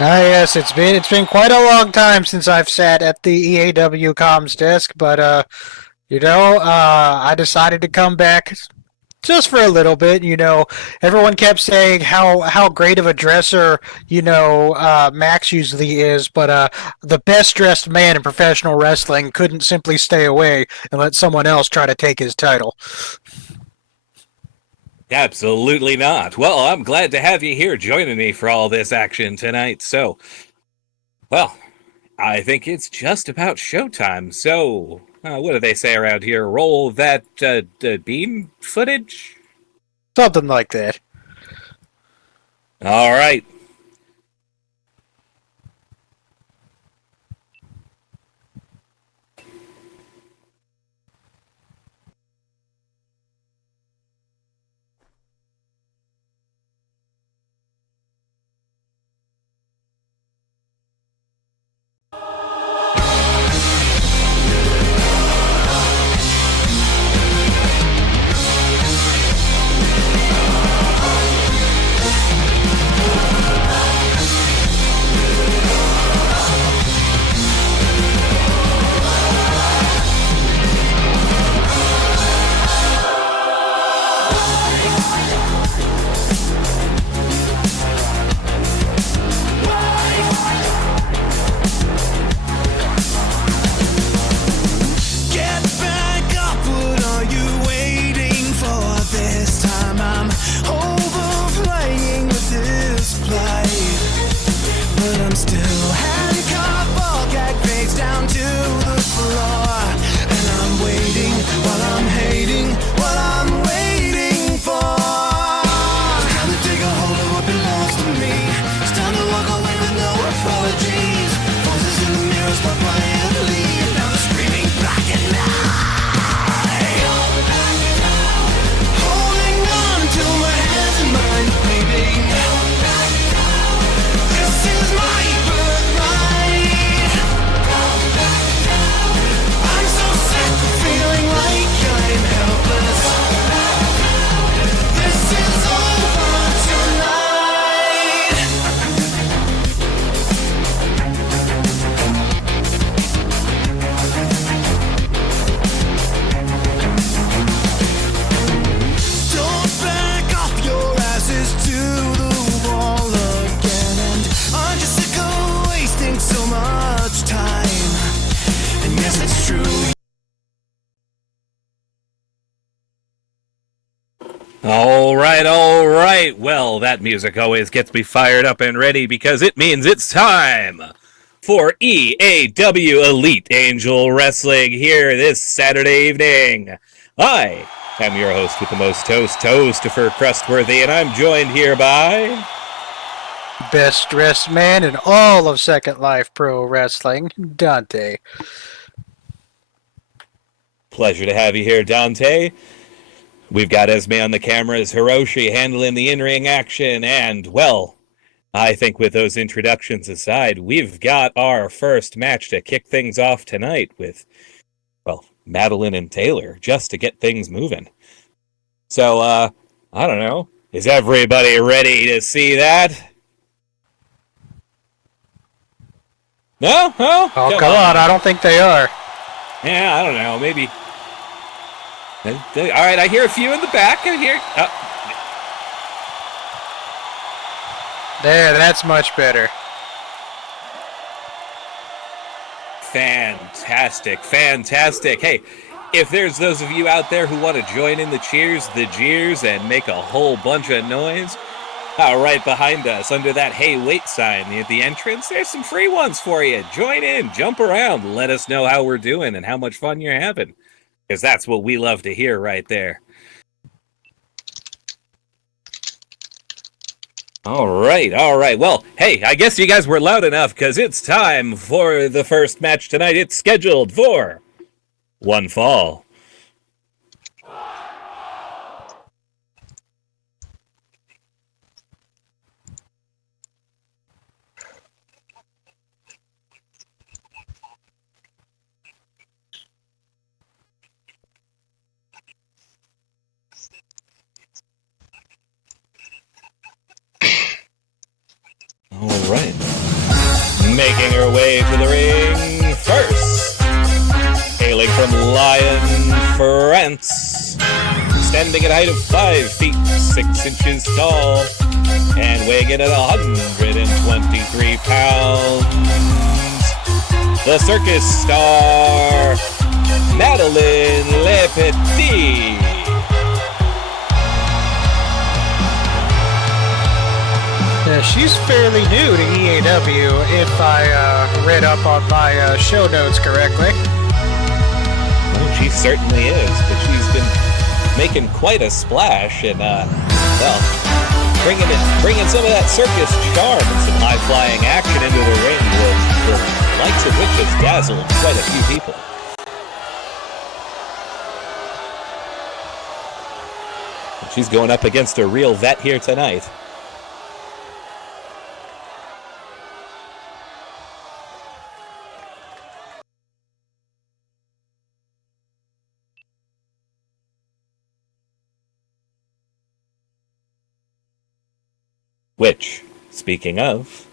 Ah, yes, it's been quite a long time since I've sat at the EAW comms desk, but I decided to come back just for a little bit. Everyone kept saying how great of a dresser Max usually is, but the best dressed man in professional wrestling couldn't simply stay away and let someone else try to take his title. Absolutely not. Well, I'm glad to have you here joining me for all this action tonight. Well, I think it's just about showtime. What do they say around here? Roll that beam footage? Something like that. All right. Get back up, what are you waiting for? This time I'm overplaying with this plight. But I'm still handcuffed, ball gag face down to the floor. And I'm waiting while I'm hating what I'm waiting for. It's time to take a hold of what belongs to me. It's time to walk away with no apologies. Voices in the mirror start quietly. Now they're screaming black and night. Holding on to my hands and mind bleeding. This is my birthright. I'm so sick of feeling like I'm helpless. This is over tonight. Don't back off your asses to the wall again. And aren't you sick of wasting so much time? And yes, it's true. All right, all right. Well, that music always gets me fired up and ready because it means it's time for EAW Elite Angel Wrestling here this Saturday evening. I am your host with the most toast, Toastifer Crustworthy, and I'm joined here by Best dressed man in all of Second Life Pro Wrestling, Dante. pleasure to have you here, Dante. We've got Esme on the cameras, Hiroshi handling the in-ring action, and, well, I think with those introductions aside, we've got our first match to kick things off tonight with, well, Madeline and Taylor, just to get things moving. I don't know. Is everybody ready to see that? No? Oh, Oh, come on, I don't think they are. Yeah, I don't know. Maybe. All right, I hear a few in the back. I hear. There, that's much better. Fantastic, fantastic. Hey, if there's those of you out there who want to join in the cheers, the jeers, and make a whole bunch of noise, right behind us, under that "Hey, wait" sign at the entrance, there's some free ones for you. Join in, jump around, let us know how we're doing and how much fun you're having. Because that's what we love to hear right there. All right, all right. Well, hey, I guess you guys were loud enough because it's time for the first match tonight. It's scheduled for one fall. All right. Making her way to the ring first, hailing from Lyon, France, standing at a height of 5 feet 6 inches tall, and weighing in at 123 pounds, the circus star, Madeline Le Petit. She's fairly new to EAW, if I read up on my show notes correctly. Well, she certainly is, but she's been making quite a splash, and well, bringing some of that circus charm and some high-flying action into the ring, the likes of which has dazzled quite a few people. She's going up against a real vet here tonight. Which, speaking of,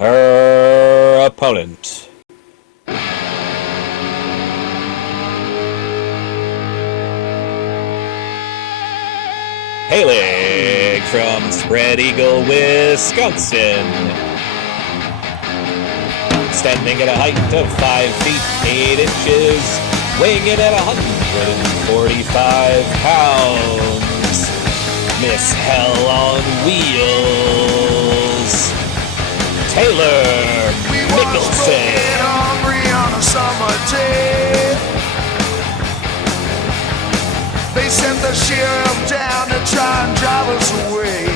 her opponent. Hailing from Spread Eagle, Wisconsin. Standing at a height of 5 feet 8 inches, weighing in at 145 pounds, Miss Hell on Wheels, Taylor Mickelson. On a summer day. They sent the sheriff down to try and drive us away.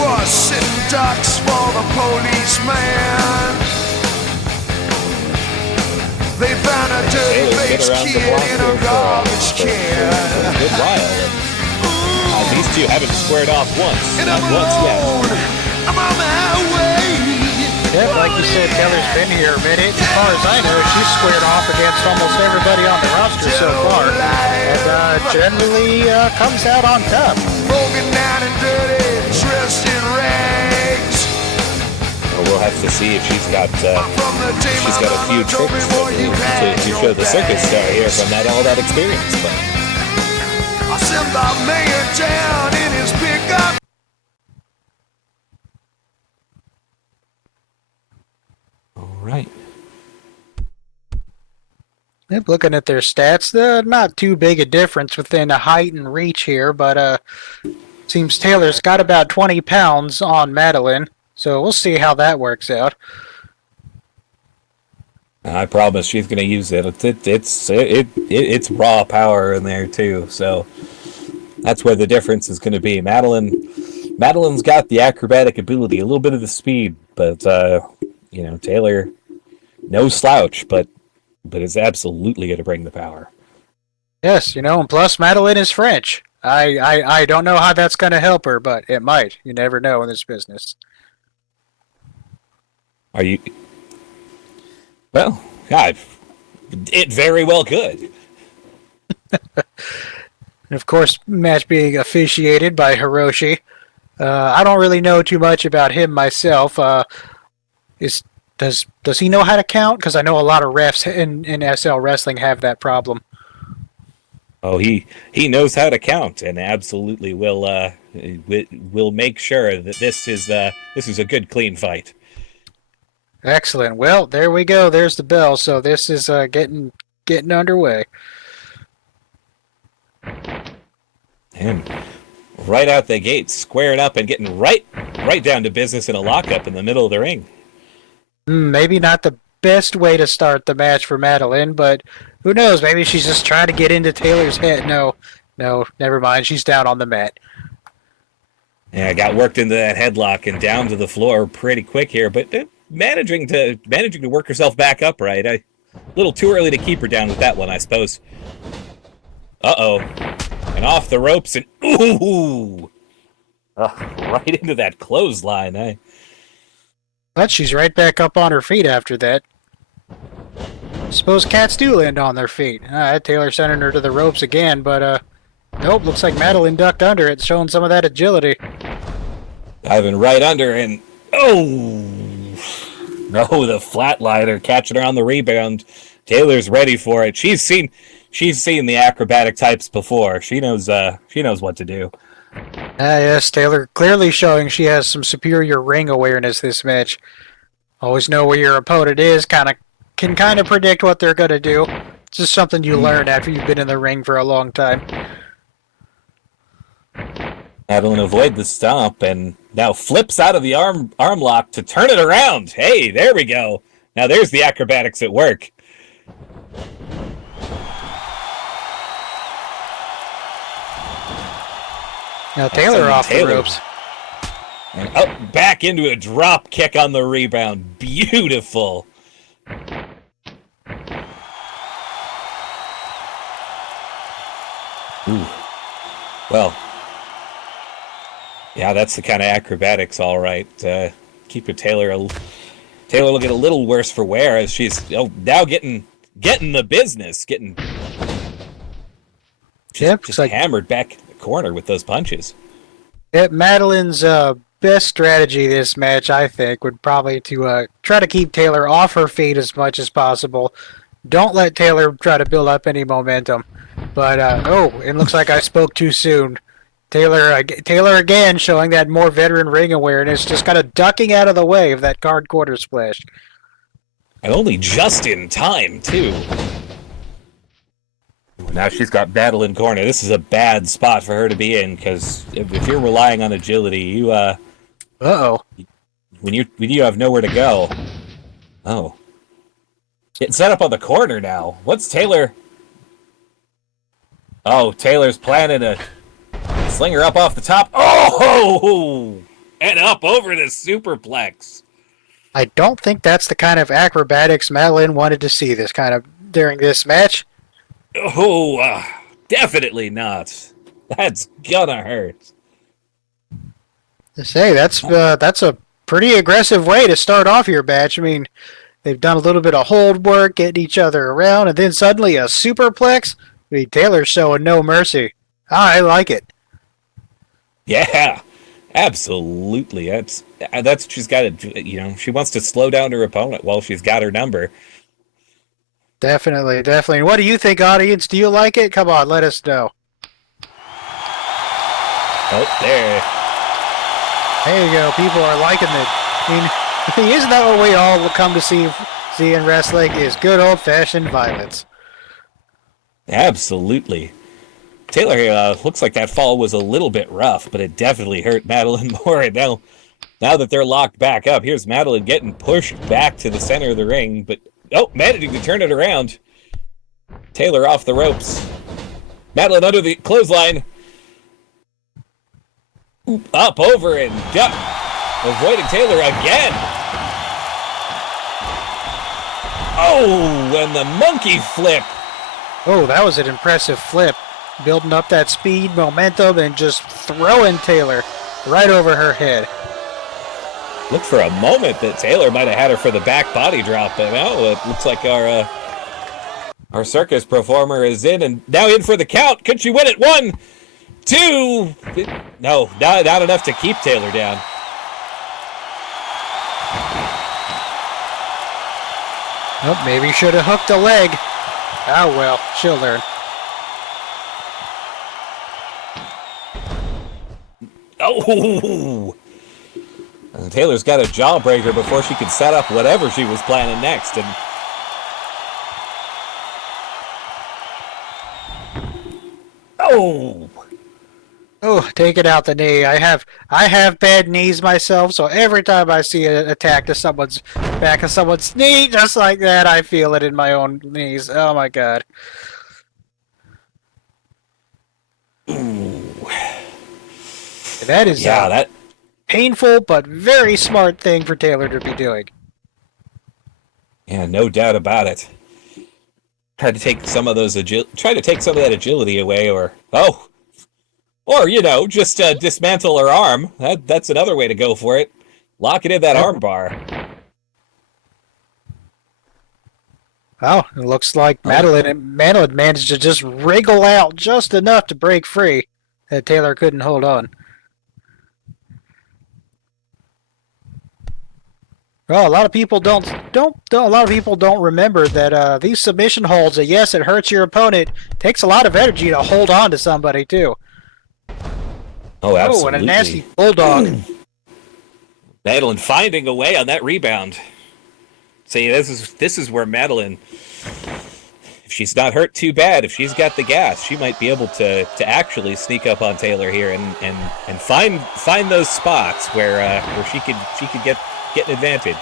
Was sitting ducks for the policeman. They found a dirty-faced kid in a garbage can. Good while. These two haven't squared off once. Not once yet. I'm on my way. Yep, like you said, Taylor's been here a minute. As far as I know, she's squared off against almost everybody on the roster so far, and generally comes out on top. Broken down and dirty, dressed in rags. Well, we'll have to see if she's got a few tricks to show the circus star here from all that experience. But I sent the mayor down in his pickup. all right. Yep, looking at their stats, not too big a difference within the height and reach here, but seems Taylor's got about 20 pounds on Madeline, so we'll see how that works out. I promise she's going to use it. It's raw power in there too, so that's where the difference is going to be. Madeline's got the acrobatic ability, a little bit of the speed, but Taylor, no slouch, but is absolutely going to bring the power. Yes, and plus Madeline is French. I don't know how that's going to help her, but it might. You never know in this business. Are you? Well, God, it very well could. And of course, match being officiated by Hiroshi. I don't really know too much about him myself. Does he know how to count? Because I know a lot of refs in SL Wrestling have that problem. Oh, he knows how to count, and absolutely will make sure that this is a good, clean fight. Excellent. Well, there we go. There's the bell. So this is getting underway. And right out the gate, squaring up and getting right down to business in a lockup in the middle of the ring. Maybe not the best way to start the match for Madeline, but who knows? Maybe she's just trying to get into Taylor's head. No, never mind. She's down on the mat. Yeah, got worked into that headlock and down to the floor pretty quick here, but managing to work herself back up right. A little too early to keep her down with that one, I suppose. Uh-oh. And off the ropes and ooh! Right into that clothesline, But she's right back up on her feet after that. Suppose cats do land on their feet. Taylor sending her to the ropes again, but nope, looks like Madeline ducked under it, showing some of that agility. Diving right under and oh no, the flatliner catching her on the rebound. Taylor's ready for it. She's seen the acrobatic types before. She knows what to do. Yes, Taylor clearly showing she has some superior ring awareness this match. Always know where your opponent is, can kind of predict what they're going to do. It's just something you learn after you've been in the ring for a long time. Madeline avoid the stomp and now flips out of the arm lock to turn it around. Hey, there we go. Now there's the acrobatics at work. Now Taylor off the ropes. And up back into a drop kick on the rebound. Beautiful. Ooh. Well, yeah, that's the kind of acrobatics, all right. Keep Taylor looking a little worse for wear as she's now getting the business, just like hammered back in the corner with those punches. Yep, Madeline's best strategy this match, I think, would probably to try to keep Taylor off her feet as much as possible. Don't let Taylor try to build up any momentum. But it looks like I spoke too soon. Taylor again showing that more veteran ring awareness, just kind of ducking out of the way of that card quarter splash. And only just in time, too. Now she's got Madeline corner. This is a bad spot for her to be in, because if you're relying on agility, you when you have nowhere to go. Oh. Getting set up on the corner now. What's Taylor? Oh, Taylor's planning to sling her up off the top. Oh! And up over the superplex. I don't think that's the kind of acrobatics Madeline wanted to see during this match. Oh, definitely not. That's gonna hurt. To say that's a pretty aggressive way to start off your match. I mean, they've done a little bit of hold work, getting each other around, and then suddenly a superplex. I mean, Taylor's showing no mercy. I like it. Yeah, absolutely. That's she's got to. She wants to slow down her opponent while she's got her number. Definitely. And what do you think, audience? Do you like it? Come on, let us know. Oh, there. There you go. People are liking it. I mean, isn't that what we all come to see in wrestling? Is good old-fashioned violence. Absolutely. Taylor looks like that fall was a little bit rough, but it definitely hurt Madeline more. And now that they're locked back up, here's Madeline getting pushed back to the center of the ring, but managing to turn it around. Taylor off the ropes. Madeline under the clothesline. Up, over, and duck. Avoiding Taylor again. Oh, and the monkey flip. Oh, that was an impressive flip. Building up that speed, momentum, and just throwing Taylor right over her head. Looked for a moment that Taylor might have had her for the back body drop, but now it looks like our circus performer is in, and now in for the count. Could she win it? 1, 2. No, not enough to keep Taylor down. Oh, maybe should have hooked a leg. Oh well, she'll learn. Oh! And Taylor's got a jawbreaker before she could set up whatever she was planning next. And taking out the knee. I have bad knees myself, so every time I see an attack to someone's back of someone's knee, just like that, I feel it in my own knees. Oh my god. Ooh. That is painful but very smart thing for Taylor to be doing. Yeah, no doubt about it. Try to take some of that agility away, or just dismantle her arm. That's another way to go for it. Lock it in that arm bar. Well, it looks like Madeline managed to just wriggle out just enough to break free that Taylor couldn't hold on. Well, a lot of people don't remember that these submission holds. Yes, it hurts your opponent. Takes a lot of energy to hold on to somebody too. Oh, absolutely. Oh, and a nasty bulldog. Madeline finding a way on that rebound. See, this is where Madeline, if she's not hurt too bad, if she's got the gas, she might be able to actually sneak up on Taylor here and find those spots where she could get an advantage.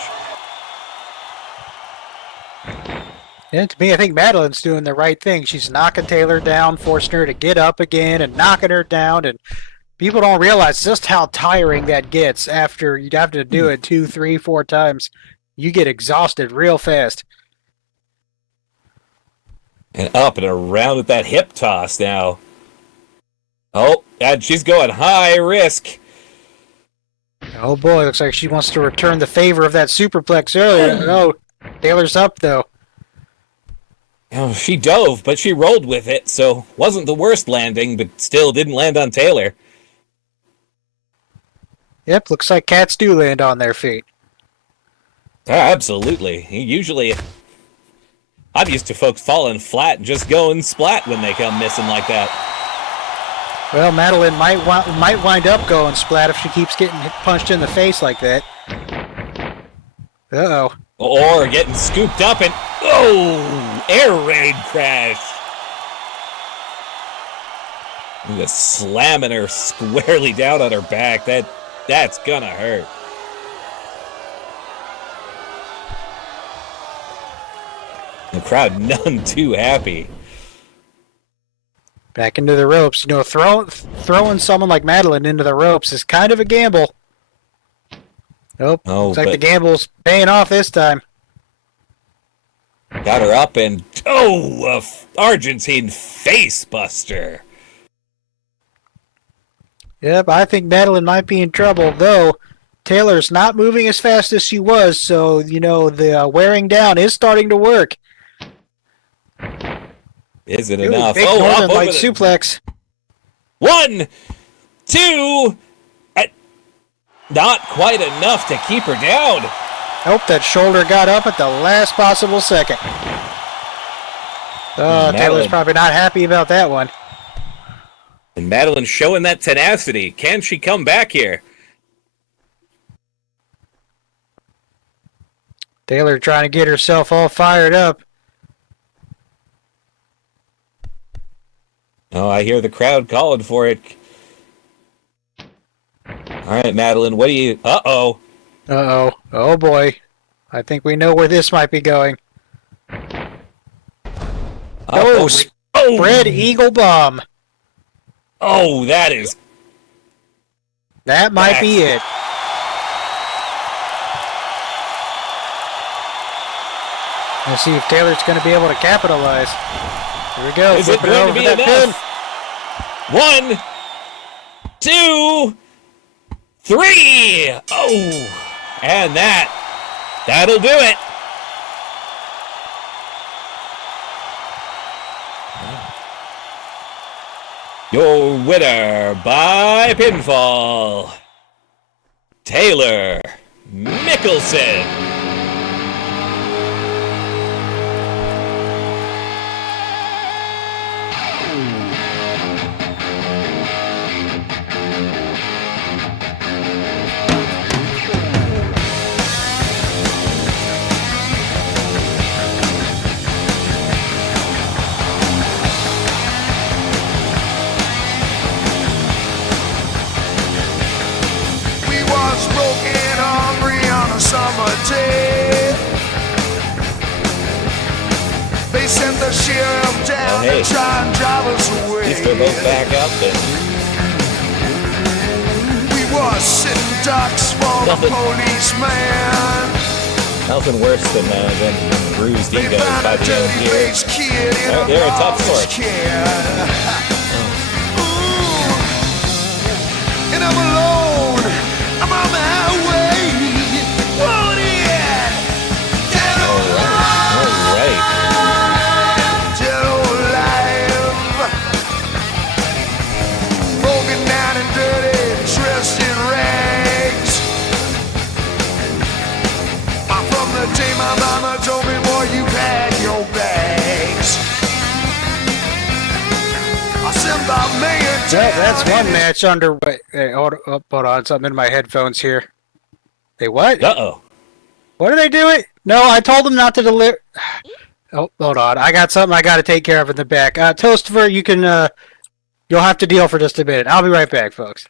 And to me, I think Madeline's doing the right thing. She's knocking Taylor down, forcing her to get up again, and knocking her down. And people don't realize just how tiring that gets after you'd have to do it 2, 3, 4 times. You get exhausted real fast. And up and around with that hip toss now. Oh, and she's going high risk. Oh boy, looks like she wants to return the favor of that superplex earlier. Oh, Taylor's up though. Oh, she dove, but she rolled with it, so wasn't the worst landing, but still didn't land on Taylor. Yep, looks like cats do land on their feet. Absolutely. Usually, I'm used to folks falling flat and just going splat when they come missing like that. Well, Madeline might wind up going splat if she keeps getting punched in the face like that. Uh-oh. Or getting scooped up and, oh, air raid crash. Just slamming her squarely down on her back. That's gonna hurt. The crowd none too happy. Back into the ropes. You know, throwing someone like Madeline into the ropes is kind of a gamble. Nope. Oh, looks like the gamble's paying off this time. Got her up and, a Argentine face buster. Yep, I think Madeline might be in trouble, though Taylor's not moving as fast as she was, so, you know, the wearing down is starting to work. Is it enough? Big Northern Light suplex. 1, 2, not quite enough to keep her down. Nope, that shoulder got up at the last possible second. Taylor's probably not happy about that one. And Madeline showing that tenacity. Can she come back here? Taylor trying to get herself all fired up. Oh, I hear the crowd calling for it. All right, Madeline, what do you... Uh-oh. Uh-oh. Oh, boy. I think we know where this might be going. Spread Eagle Bomb. Oh, that is... That might be it. Let's see if Taylor's going to be able to capitalize. Here we go. Is it going to be enough? 1, 2, 3. Oh, and that'll do it. Your winner by pinfall, Taylor Mickelson. They sent the sheriff down to try and drive us away. At least they're both back up. We was sitting ducks for the policeman. Nothing worse than bruised egos by the end here. They're a tough sort. And I'm alone. I'm on my highway. All right. That's one match underway. Hey, hold on, something in my headphones here. Hey, what? Uh-oh. What are they doing? No, I told them not to deliver. Oh, hold on. I got something I got to take care of in the back. Toastifer, you can, you'll have to deal for just a minute. I'll be right back, folks.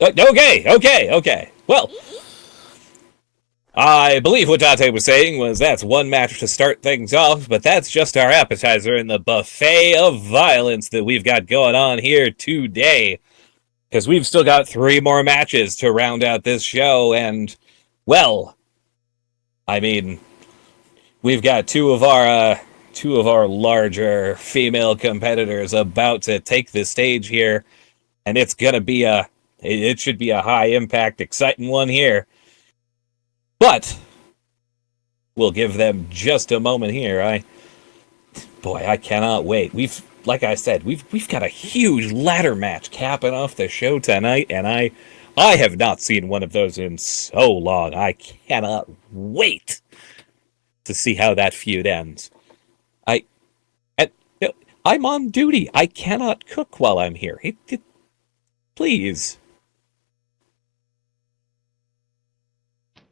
Okay. Well, I believe what Dante was saying was that's one match to start things off, but that's just our appetizer in the buffet of violence that we've got going on here today. Because we've still got 3 more matches to round out this show, and, well, I mean, we've got two of our larger female competitors about to take the stage here, and it's gonna be it should be a high impact, exciting one here. But we'll give them just a moment here. I cannot wait. Like I said, we've got a huge ladder match capping off the show tonight, and I have not seen one of those in so long. I cannot wait to see how that feud ends. I'm on duty. I cannot cook while I'm here. Please.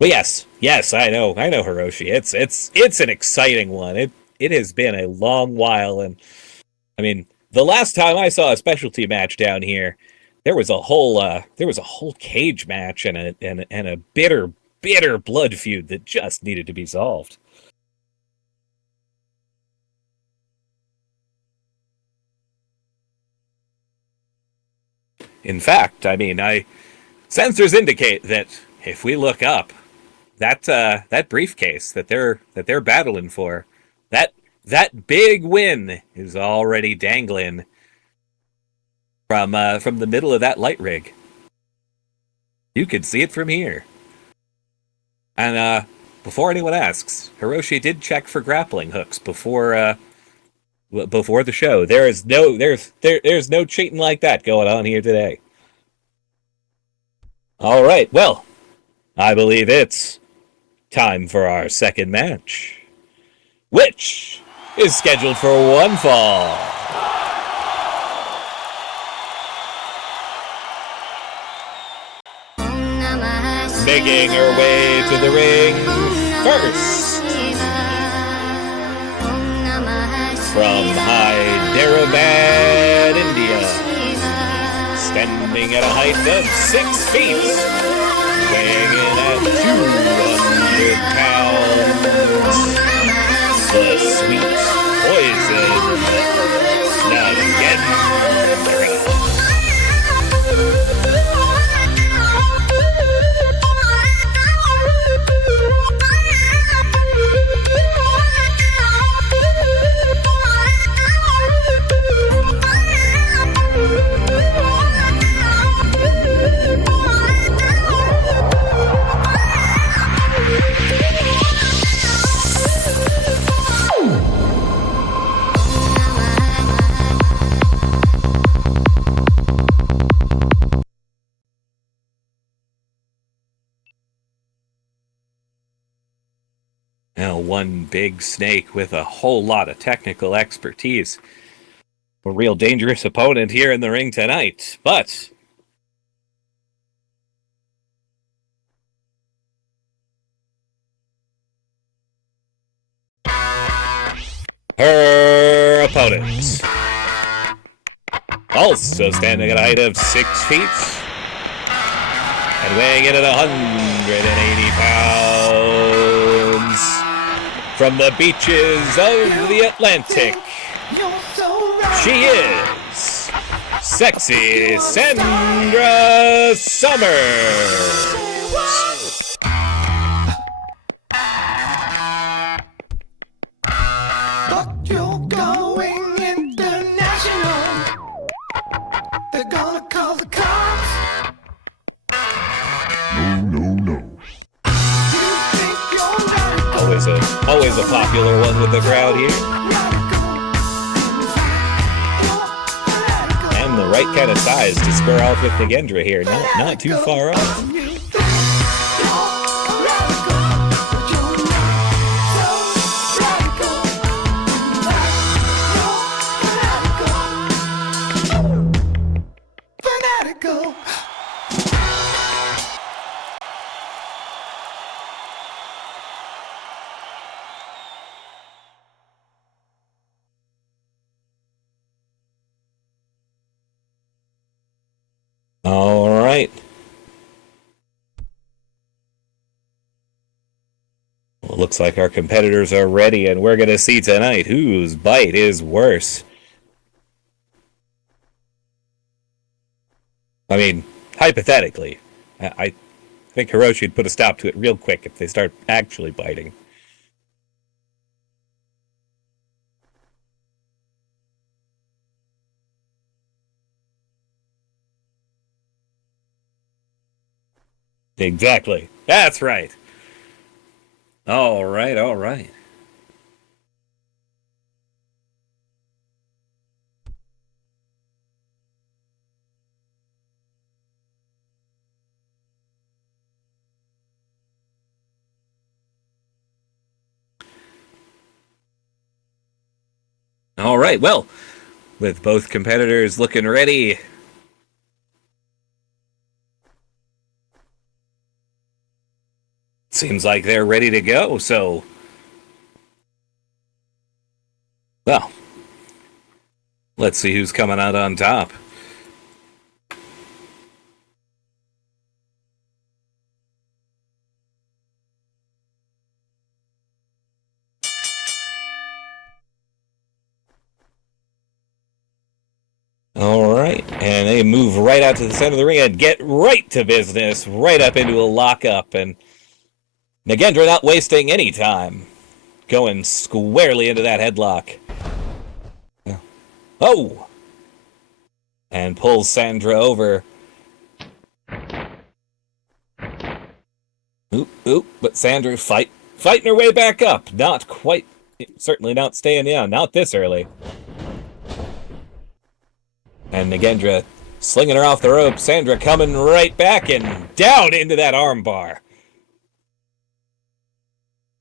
But yes, I know, Hiroshi. It's an exciting one. It has been a long while, and I mean, the last time I saw a specialty match down here, there was a whole cage match and a bitter blood feud that just needed to be solved. In fact, I mean, sensors indicate that if we look up, that briefcase that they're battling for, that big win is already dangling from the middle of that light rig. You can see it from here. And before anyone asks, Hiroshi did check for grappling hooks before the show. There's no cheating like that going on here today. All right, well, I believe it's time for our second match, which is scheduled for one fall. Making her way to the ring first, from Hyderabad, India, standing at a height of 6 feet, weighing in at 200 pounds, the sweet poison, Nagendra. Now, one big snake with a whole lot of technical expertise. A real dangerous opponent here in the ring tonight, but her opponent, also standing at a height of 6 feet and weighing in at 180 pounds, from the beaches of the Atlantic, she is Sexy Sandra Summers. But you're going international. They're gonna call the cops. No. You think you're radical. Always a popular one with the crowd here. And the right kind of size to square off with the Gendra here. Not too far off. Looks like our competitors are ready, and we're going to see tonight whose bite is worse. I mean, hypothetically, I think Hiroshi would put a stop to it real quick if they start actually biting. Exactly. That's right. All right, all right. All right, well, with both competitors looking ready, seems like they're ready to go, so... Well, let's see who's coming out on top. All right, and they move right out to the center of the ring and get right to business, right up into a lockup, and Nagendra not wasting any time, going squarely into that headlock. Oh! And pulls Sandra over. Oop, but Sandra fighting her way back up. Not quite, certainly not staying down, not this early. And Nagendra slinging her off the rope. Sandra coming right back and down into that armbar.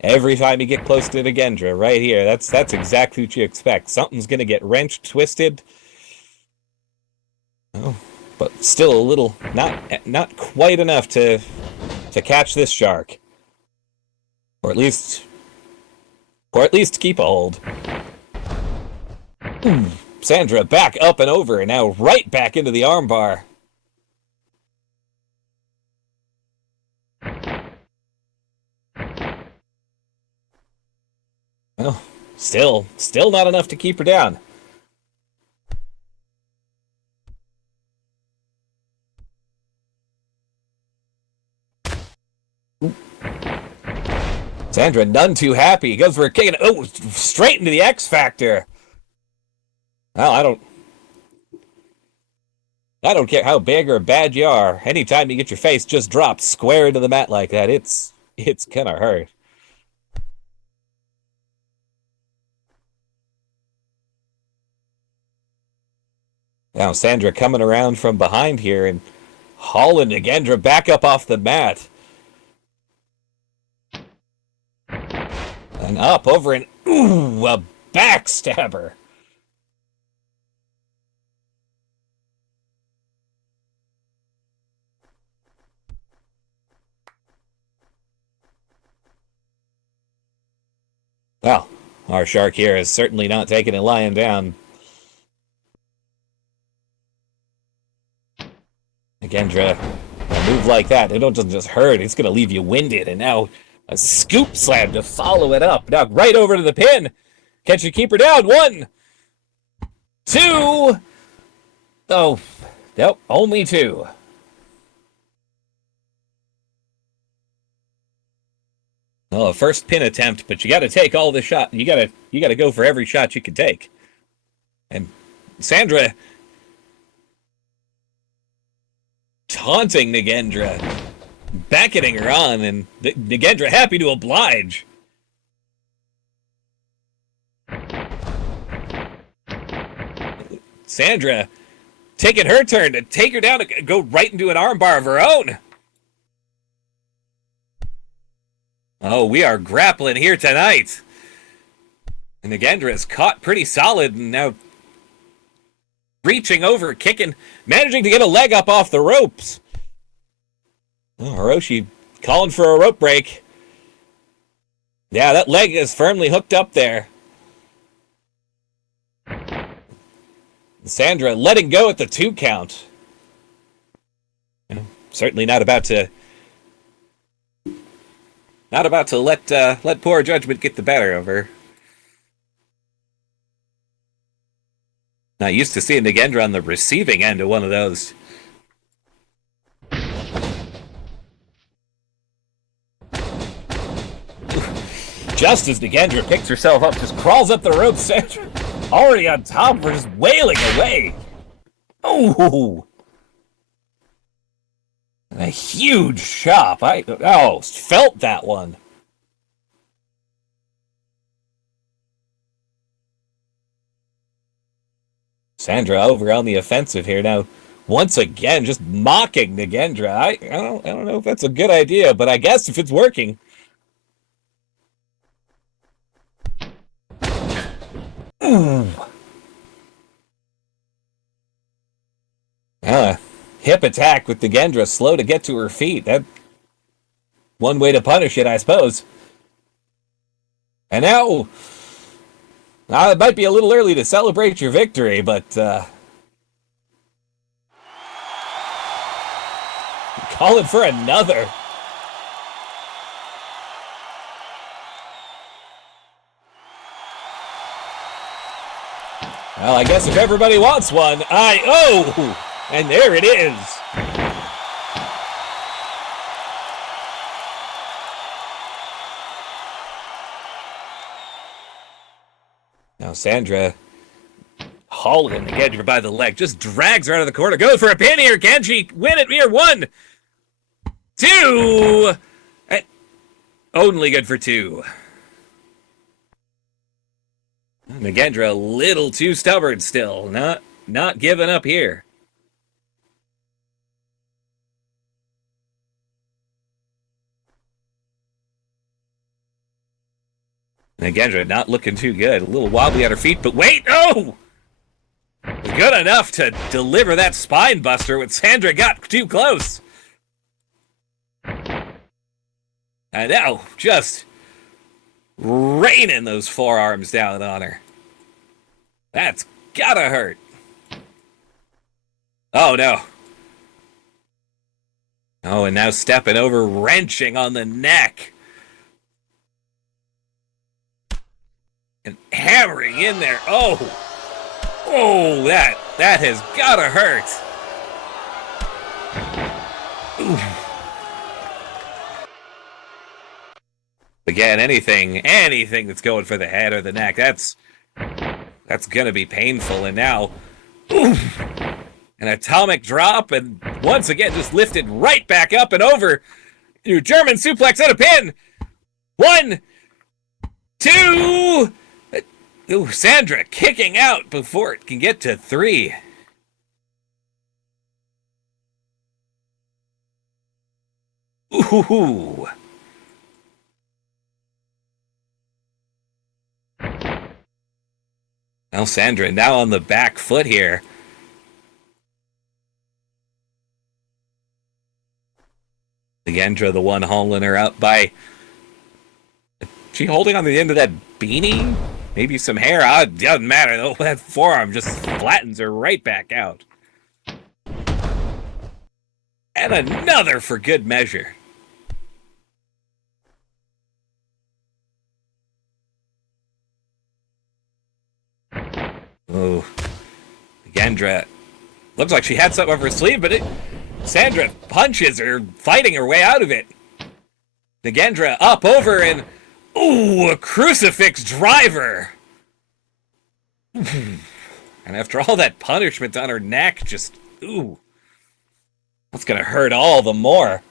Every time you get close to Nagendra, right here, that's exactly what you expect. Something's going to get wrenched, twisted. Oh, but still a little, not quite enough to catch this shark. Or at least keep a hold. Sandra back up and over, and now right back into the armbar. Well, still not enough to keep her down. Sandra none too happy. Goes for a kick and straight into the X Factor. Well, I don't care how big or bad you are. Anytime you get your face just dropped square into the mat like that, it's gonna hurt. Now Sandra coming around from behind here and hauling Nagendra back up off the mat. And up over and a backstabber. Well, our shark here is certainly not taking it lying down. Nagendra, a move like that, it don't just hurt, it's going to leave you winded. And now a scoop slam to follow it up. Now right over to the pin. Can she keep her down? 1, 2. Oh, nope, only 2. Well, a first pin attempt, but you got to take all the shot. You got to go for every shot you can take. And Sandra taunting Nagendra, beckoning her on, and Nagendra happy to oblige. Sandra taking her turn to take her down and go right into an armbar of her own. Oh, we are grappling here tonight. And Nagendra is caught pretty solid and now reaching over, kicking, managing to get a leg up off the ropes. Oh, Hiroshi calling for a rope break. Yeah, that leg is firmly hooked up there. Sandra letting go at the 2 count. Certainly not about to Not about to let poor judgment get the better of her. Not used to seeing Nagendra on the receiving end of one of those. Just as Nagendra picks herself up, just crawls up the rope, Sandra already on top of her, just wailing away. Oh! A huge chop. I felt that one. Sandra over on the offensive here now. Once again, just mocking Nagendra. I don't know if that's a good idea, but I guess if it's working. Ooh. Hip attack with Nagendra, slow to get to her feet. That one way to punish it, I suppose. And now, it might be a little early to celebrate your victory, but calling for another. Well, I guess if everybody wants one, and there it is. Now Sandra hauling Nagendra by the leg, just drags her out of the corner. Goes for a pin here. Can she win it here? 1, 2. Only good for 2. Nagendra a little too stubborn still. Not giving up here. Nagendra not looking too good. A little wobbly at her feet, but wait! Oh! Good enough to deliver that spine buster when Sandra got too close. And now, just raining those forearms down on her. That's gotta hurt. Oh, no. Oh, and now stepping over, wrenching on the neck. And hammering in there. Oh, that has gotta hurt. Ooh. Again, anything that's going for the head or the neck, that's gonna be painful. And now, oof, an atomic drop, and once again just lifted right back up and over. New German suplex and a pin. 1, 2. Ooh, Sandra kicking out before it can get to 3. Ooh. Now Sandra now on the back foot here. Nagendra, the one hauling her up by... Is she holding on the end of that beanie? Maybe some hair. It doesn't matter, though. That forearm just flattens her right back out. And another for good measure. Oh, Nagendra. Looks like she had something up her sleeve, but Sandra punches her, fighting her way out of it. Nagendra up, over, and ooh, a crucifix driver. And after all that punishment on her neck, just, ooh. That's gonna hurt all the more.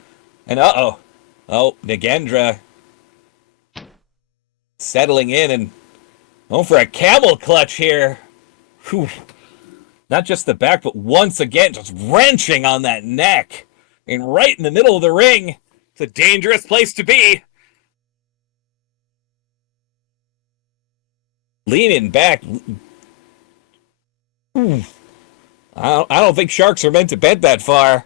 And oh, Nagendra settling in and for a camel clutch here. Whew. Not just the back, but once again, just wrenching on that neck. And right in the middle of the ring. It's a dangerous place to be. Leaning back. I don't think sharks are meant to bend that far.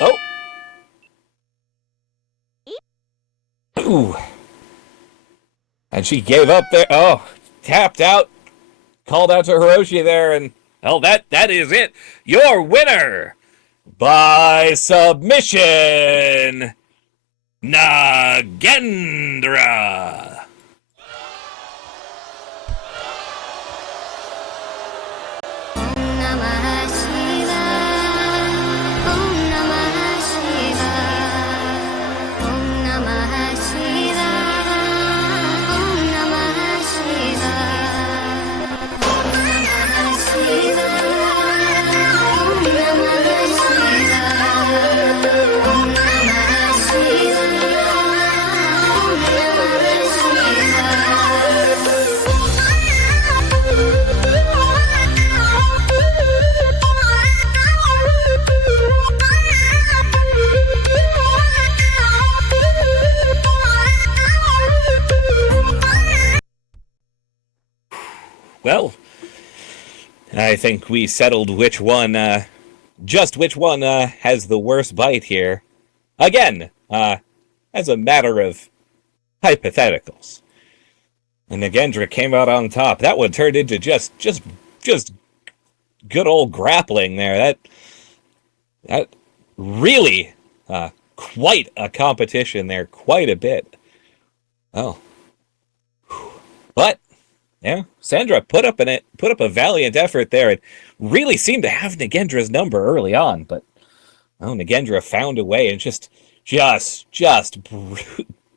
Oh. Ooh. And she gave up there. Oh, tapped out. Called out to Hiroshi there, and that is it. Your winner, by submission, Nagendra. Well, I think we settled which one has the worst bite here. Again, as a matter of hypotheticals. And Nagendra came out on top. That one turned into just good old grappling there. That really quite a competition there, quite a bit. Oh. But yeah, Sandra put up a valiant effort there. It really seemed to have Nagendra's number early on, but Nagendra found a way and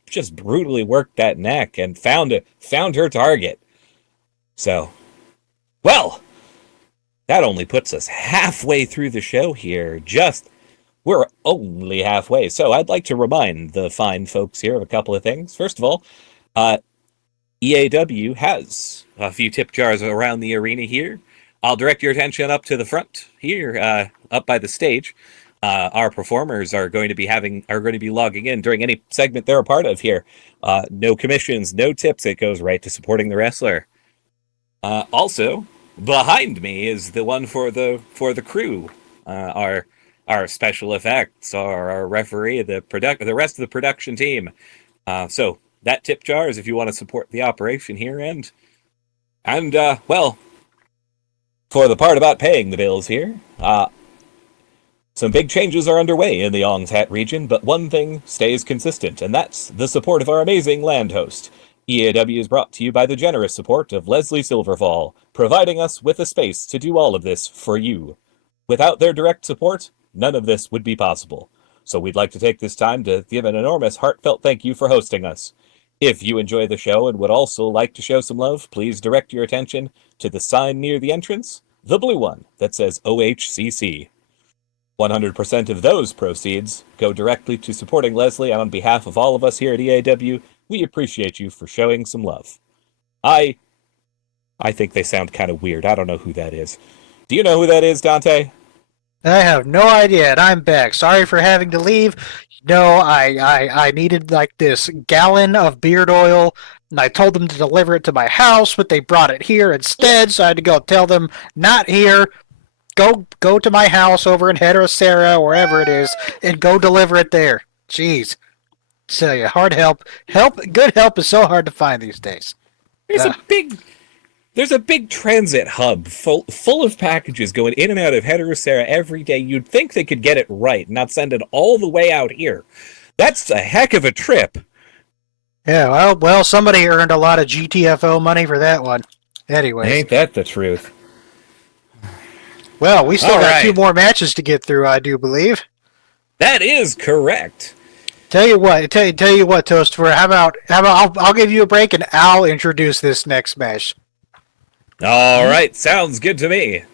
just brutally worked that neck and found her target. So, well, that only puts us halfway through the show here. We're only halfway. So I'd like to remind the fine folks here of a couple of things. First of all, EAW has a few tip jars around the arena here. I'll direct your attention up to the front here, up by the stage. Our performers are going to be logging in during any segment they're a part of here. No commissions, no tips. It goes right to supporting the wrestler. Also, behind me is the one for the crew. Our special effects, our referee, the rest of the production team. So that tip jar is if you want to support the operation here, and well, for the part about paying the bills here, some big changes are underway in the Ong's Hat region, but one thing stays consistent, and that's the support of our amazing land host. EAW is brought to you by the generous support of Leslie Silverfall, providing us with a space to do all of this for you. Without their direct support, none of this would be possible. So we'd like to take this time to give an enormous heartfelt thank you for hosting us. If you enjoy the show and would also like to show some love, please direct your attention to the sign near the entrance, the blue one that says OHCC. 100% of those proceeds go directly to supporting Leslie, and on behalf of all of us here at EAW, we appreciate you for showing some love. I think they sound kind of weird. I don't know who that is. Do you know who that is, Dante? I have no idea, and I'm back. Sorry for having to leave. No, I needed like this gallon of beard oil, and I told them to deliver it to my house, but they brought it here instead, so I had to go tell them, not here. Go to my house over in Heterosera, wherever it is, and go deliver it there. Jeez. Tell you, hard help. Good help is so hard to find these days. There's a big transit hub full of packages going in and out of Heterosera every day. You'd think they could get it right and not send it all the way out here. That's a heck of a trip. Yeah, well, somebody earned a lot of GTFO money for that one. Anyways. Ain't that the truth? Well, we still got 2 more matches to get through, I do believe. That is correct. Tell you what, Toastfor. How about I'll give you a break and I'll introduce this next match. All right, sounds good to me.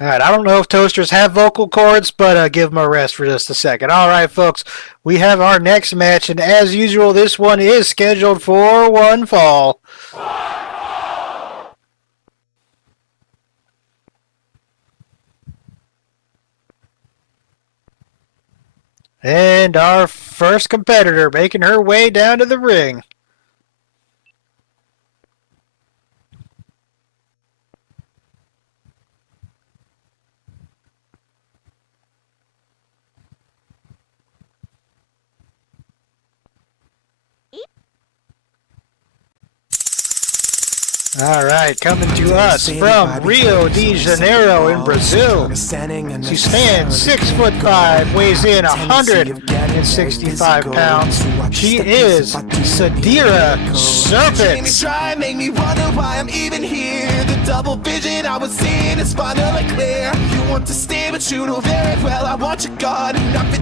All right, I don't know if toasters have vocal cords, but give them a rest for just a second. All right, folks, we have our next match, and as usual, this one is scheduled for one fall. And our first competitor making her way down to the ring. All right, coming to us from Rio de Janeiro in Brazil. She stands 6'5", weighs in 165 pounds. She is Sadira Serpent. Try, make me wonder why I'm even here. The double vision I was seeing is finally clear. You want to stay, but you know very well I want you gone.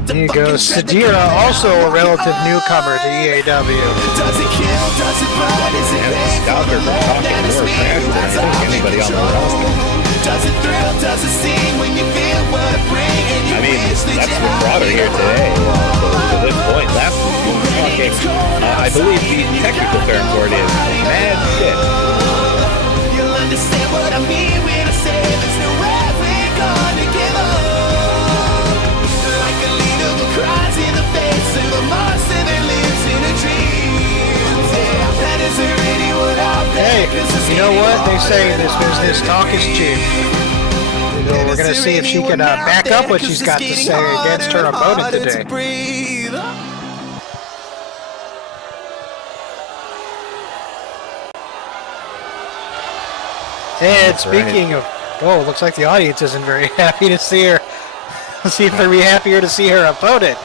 There you go, Sadira, also a relative newcomer to EAW. Does it kill? Does it burn? Is it And stop her from talking more trash than I think anybody on the roster. Does it thrill? Does it sting when you feel what it brings? I mean, that's what brought her here today. To this point, last week we were talking, I believe the technical term for it is mad shit. You'll understand what I mean when I say there's no way we're gonna give up. Like a leader who cries in the face of a monster that lives in a dream. Yeah, that is already what I've Hey, you know what? They say in this business, talk is cheap. We're going to see if she can back up what she's got to say against her opponent today. And speaking of, oh, looks like the audience isn't very happy to see her. Let's see if they'll be happier to see her opponent.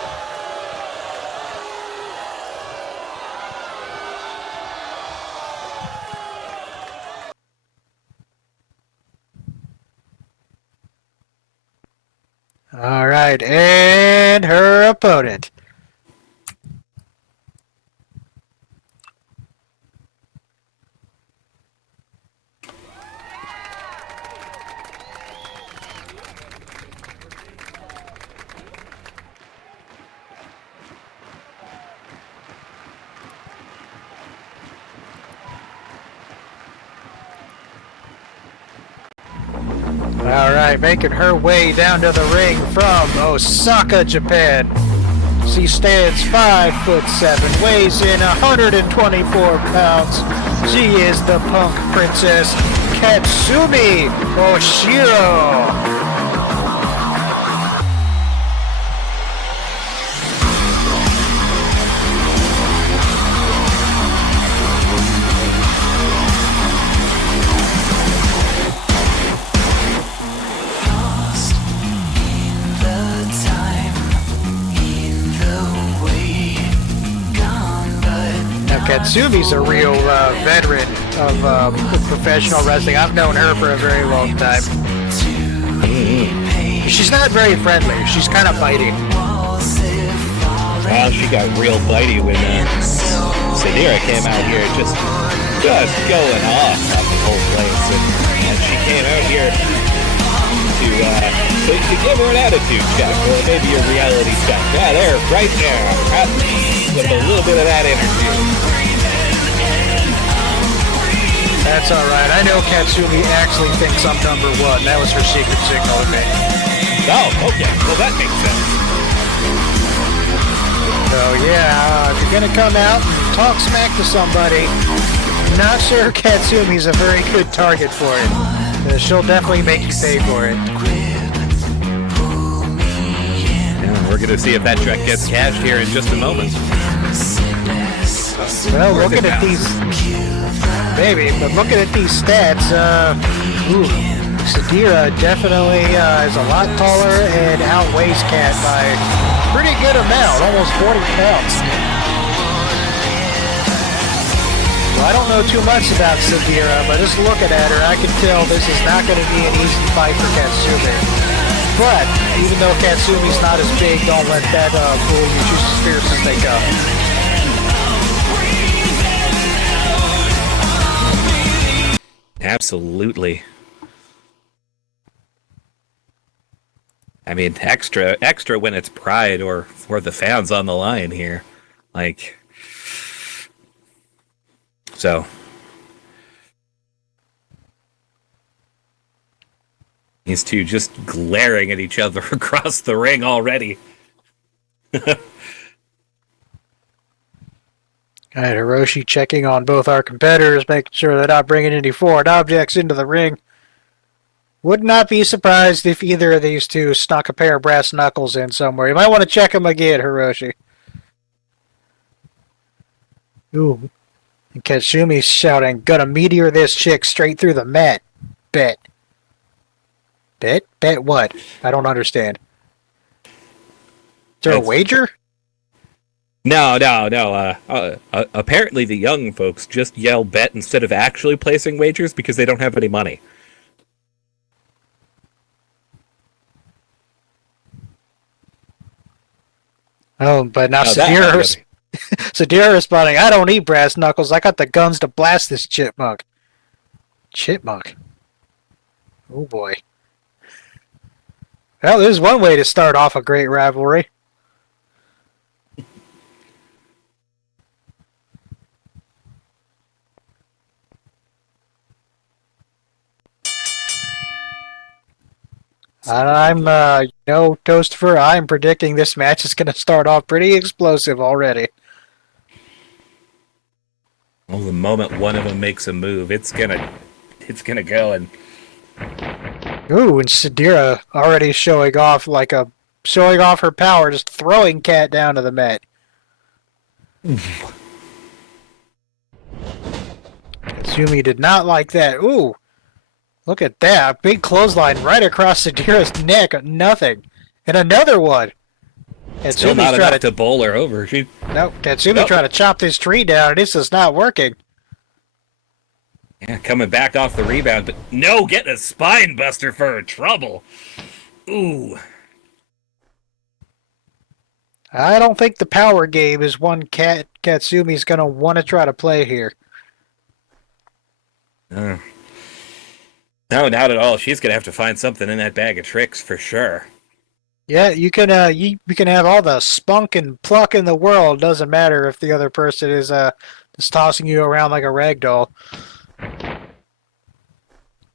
All right, and her opponent. All right, making her way down to the ring from Osaka, Japan. She stands 5'7", weighs in 124 pounds. She is the Punk Princess, Katsumi Oshiro. Katsumi's a real veteran of professional wrestling. I've known her for a very long time. She's not very friendly. She's kind of bitey. Well, she got real bitey when Sadira came out here just going off on the whole place. And she came out here to give her an attitude check, or maybe a reality check. Yeah, there, right there. With a little bit of that energy. That's all right. I know Katsumi actually thinks I'm number one. That was her secret signal to me. Oh, okay. Well, that makes sense. So, yeah, if you're going to come out and talk smack to somebody, I'm not sure Katsumi's a very good target for it. She'll definitely make you pay for it. Yeah, we're going to see if that check gets cashed here in just a moment. Well, looking at these... Maybe, but looking at these stats, Sadira definitely is a lot taller and outweighs Kat by a pretty good amount, almost 40 pounds. So I don't know too much about Sadira, but just looking at her, I can tell this is not going to be an easy fight for Katsumi. But even though Katsumi's not as big, don't let that fool you. She's as fierce as they go. Absolutely. I mean, extra when it's pride or for the fans on the line here. Like, so. These two just glaring at each other across the ring already. All right, Hiroshi checking on both our competitors, making sure they're not bringing any foreign objects into the ring. Would not be surprised if either of these two snuck a pair of brass knuckles in somewhere. You might want to check them again, Hiroshi. Ooh. And Katsumi's shouting, "Gonna meteor this chick straight through the mat." Bet. Bet? Bet what? I don't understand. Is there a wager? No. Apparently, the young folks just yell bet instead of actually placing wagers because they don't have any money. Oh, but now Oh, that- Sadira responding, "I don't eat brass knuckles. I got the guns to blast this chipmunk." Chipmunk? Oh boy. Well, there's one way to start off a great rivalry. And I'm, Toastifer, I'm predicting this match is going to start off pretty explosive already. Well, the moment one of them makes a move, it's gonna go. And Ooh, and Sadira already showing off her power, just throwing Cat down to the mat. Katsumi did not like that. Ooh, look at that. A big clothesline right across Sadira's neck. Nothing. And another one. still not enough to bowl her over. Katsumi trying to chop this tree down, and this is not working. Yeah, coming back off the rebound, but no, getting a spine buster for her trouble. Ooh. I don't think the power game is one Katsumi's going to want to try to play here. No, not at all. She's going to have to find something in that bag of tricks for sure. Yeah, you can have all the spunk and pluck in the world. Doesn't matter if the other person is just tossing you around like a rag doll.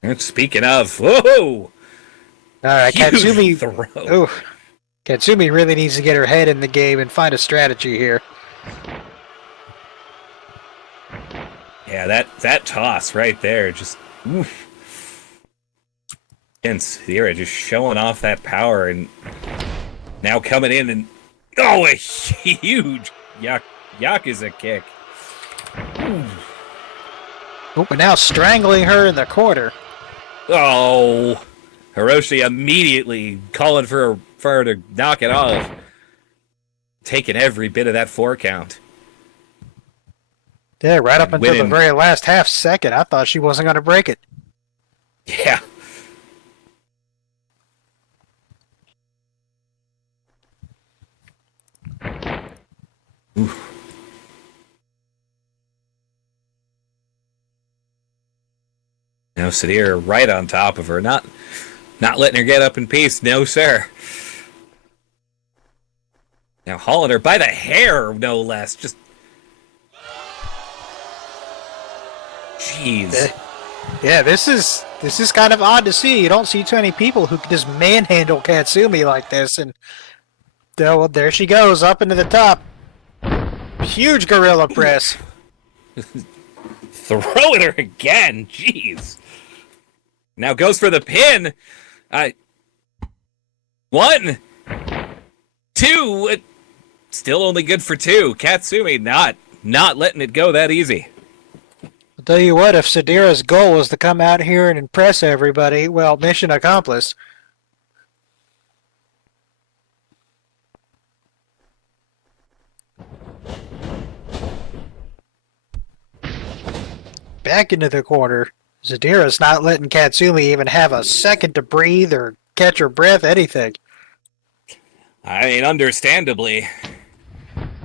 And speaking of, whoa! All right, Huge Katsumi. throw. Ooh, Katsumi really needs to get her head in the game and find a strategy here. Yeah, that toss right there, just oof. And Sierra just showing off that power, and now coming in and a huge Yakuza kick. Ooh. Oh, but now strangling her in the corner. Oh, Hiroshi immediately calling for her to knock it off, taking every bit of that 4 count. Yeah, right up until the winning. very last half second. I thought she wasn't going to break it. Yeah. Oof. Now Sadir right on top of her, not letting her get up in peace. No, sir. Now hauling her by the hair, no less. Just, jeez. Yeah, this is kind of odd to see. You don't see too many people who can just manhandle Katsumi like this, and well, there she goes up into the top. Huge gorilla press. Throwing her again. Jeez. Now goes for the pin. 1, 2. Still only good for 2. Katsumi not letting it go that easy. I'll tell you what, if Sadira's goal was to come out here and impress everybody, well, mission accomplished. Back into the corner. Zadira's not letting Katsumi even have a second to breathe or catch her breath, anything. I mean, understandably.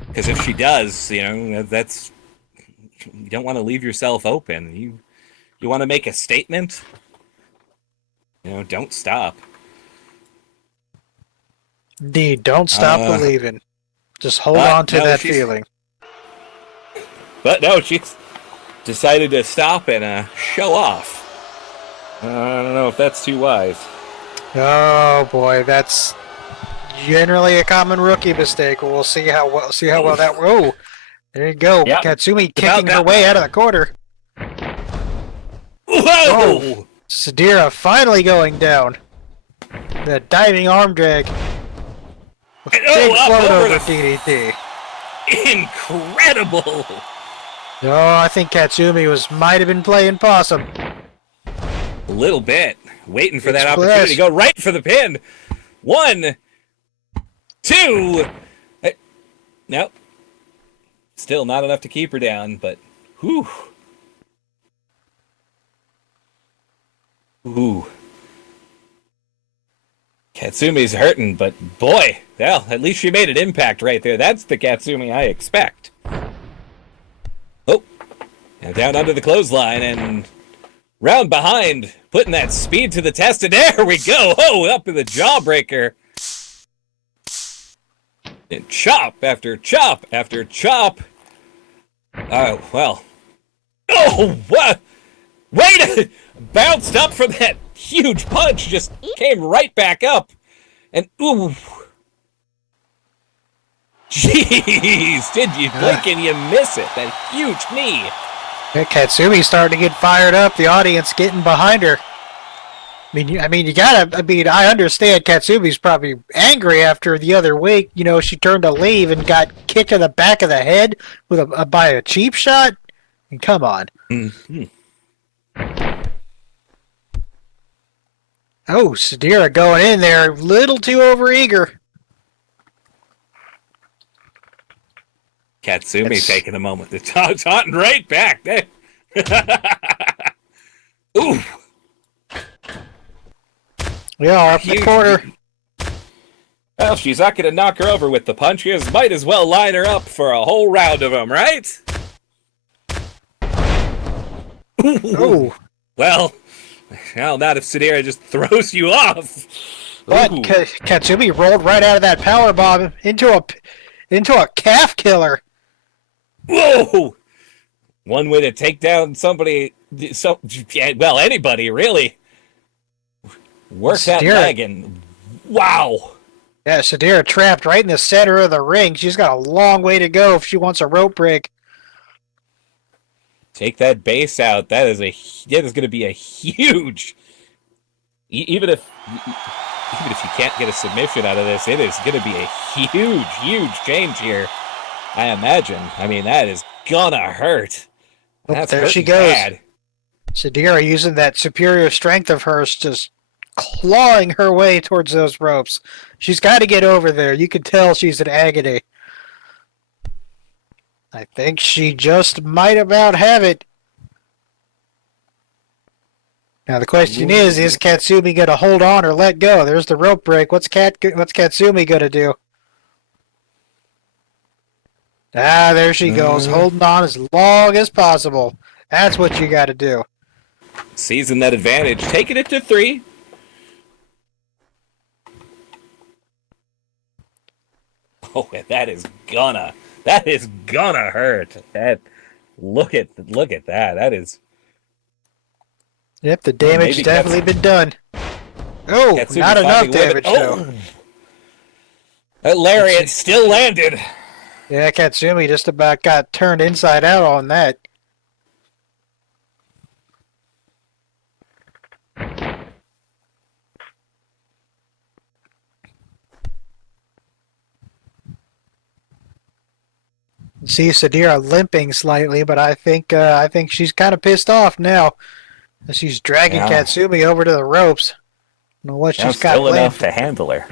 Because if she does, that's... You don't want to leave yourself open. You want to make a statement? Don't stop. Indeed, don't stop believing. Just hold on to that feeling. But no, she's decided to stop and show off. I don't know if that's too wise. Oh boy, that's generally a common rookie mistake. We'll see how well that. Oh, there you go. Yep. Katsumi kicking her way out of the corner. Whoa! Oh, Sadira finally going down. The diving arm drag. Big up float over over the DDT. Incredible! Oh, I think Katsumi might have been playing possum. A little bit. Waiting for that Express. opportunity to go right for the pin. 1, 2. Nope. Still not enough to keep her down, but whew. Ooh. Katsumi's hurting, but boy, well, at least she made an impact right there. That's the Katsumi I expect. Oh, and down under the clothesline and round behind, putting that speed to the test, and there we go. Oh, up in the jawbreaker. And chop after chop after chop. Oh, well. Oh, what? Wait! Bounced up from that huge punch, just came right back up. And, ooh. Jeez, did you blink and you miss it? That huge knee. Yeah, Katsumi's starting to get fired up. The audience getting behind her. I understand Katsumi's probably angry after the other week. You know, she turned to leave and got kicked in the back of the head with by a cheap shot. And come on. Mm-hmm. Oh, Sadira going in there, a little too overeager. Katsumi taking a moment to taunting right back. Ooh. Yeah, up the corner. Well, she's not going to knock her over with the punches. Might as well line her up for a whole round of them, right? Oh. Well, not if Sadira just throws you off. But Katsumi rolled right out of that power bomb into a calf killer. Whoa! One way to take down somebody, anybody, really. Work that leg and wow. Yeah, Sadira trapped right in the center of the ring. She's got a long way to go if she wants a rope break. Take that base out. That is going to be a huge. Even if you can't get a submission out of this, it is going to be a huge change here. I imagine. I mean, that is gonna hurt. That's there she goes. Bad. Sadira using that superior strength of hers, just clawing her way towards those ropes. She's got to get over there. You can tell she's in agony. I think she just might about have it. Now the question is Katsumi going to hold on or let go? There's the rope break. What's Katsumi going to do? Ah, there she goes, holding on as long as possible. That's what you got to do. Seizing that advantage, taking it to 3. Oh, that is gonna hurt. Look at that. That is. Yep, the damage definitely been done. Oh, Katsumi not enough damage though. That lariat still landed. Yeah, Katsumi just about got turned inside out on that. See Sadira limping slightly, but I think she's kind of pissed off now. She's dragging Katsumi over to the ropes. I don't know what she's got still planned. enough to handle her.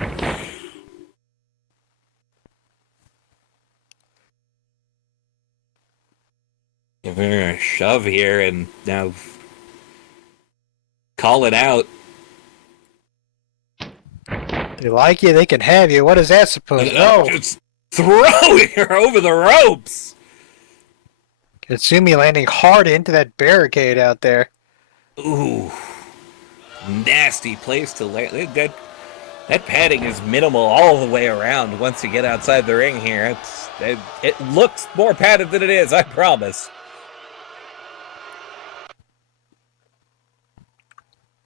Give her a shove here and now call it out. They like you, they can have you. What is that supposed to Oh, it's throwing her over the ropes. Katsumi landing hard into that barricade out there. Ooh. Nasty place to land. That padding is minimal all the way around once you get outside the ring here. It looks more padded than it is, I promise.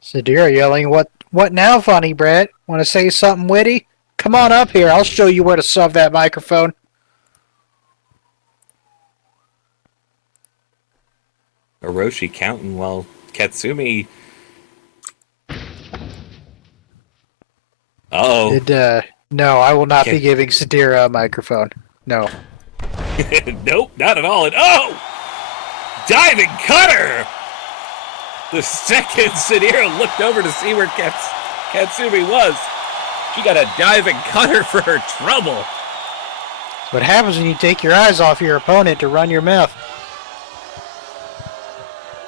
Sadira yelling, what now, funny Brett? Want to say something witty? Come on up here. I'll show you where to shove that microphone. Hiroshi counting while Katsumi... Uh-oh. No, I will not be giving Sadira a microphone. No. Nope, not at all. And diving cutter! The second Sadira looked over to see where Katsumi was, she got a diving cutter for her trouble. That's what happens when you take your eyes off your opponent to run your mouth.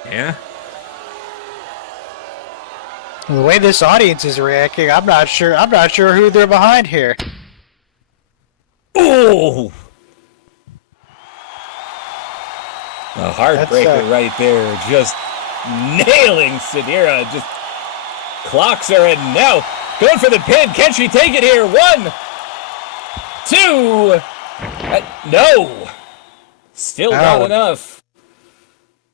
Yeah. The way this audience is reacting, I'm not sure who they're behind here. Ooh! A heartbreaker right there, just nailing Sadira, just clocks her, and now going for the pin. Can she take it here? 1, 2. No. Still not enough.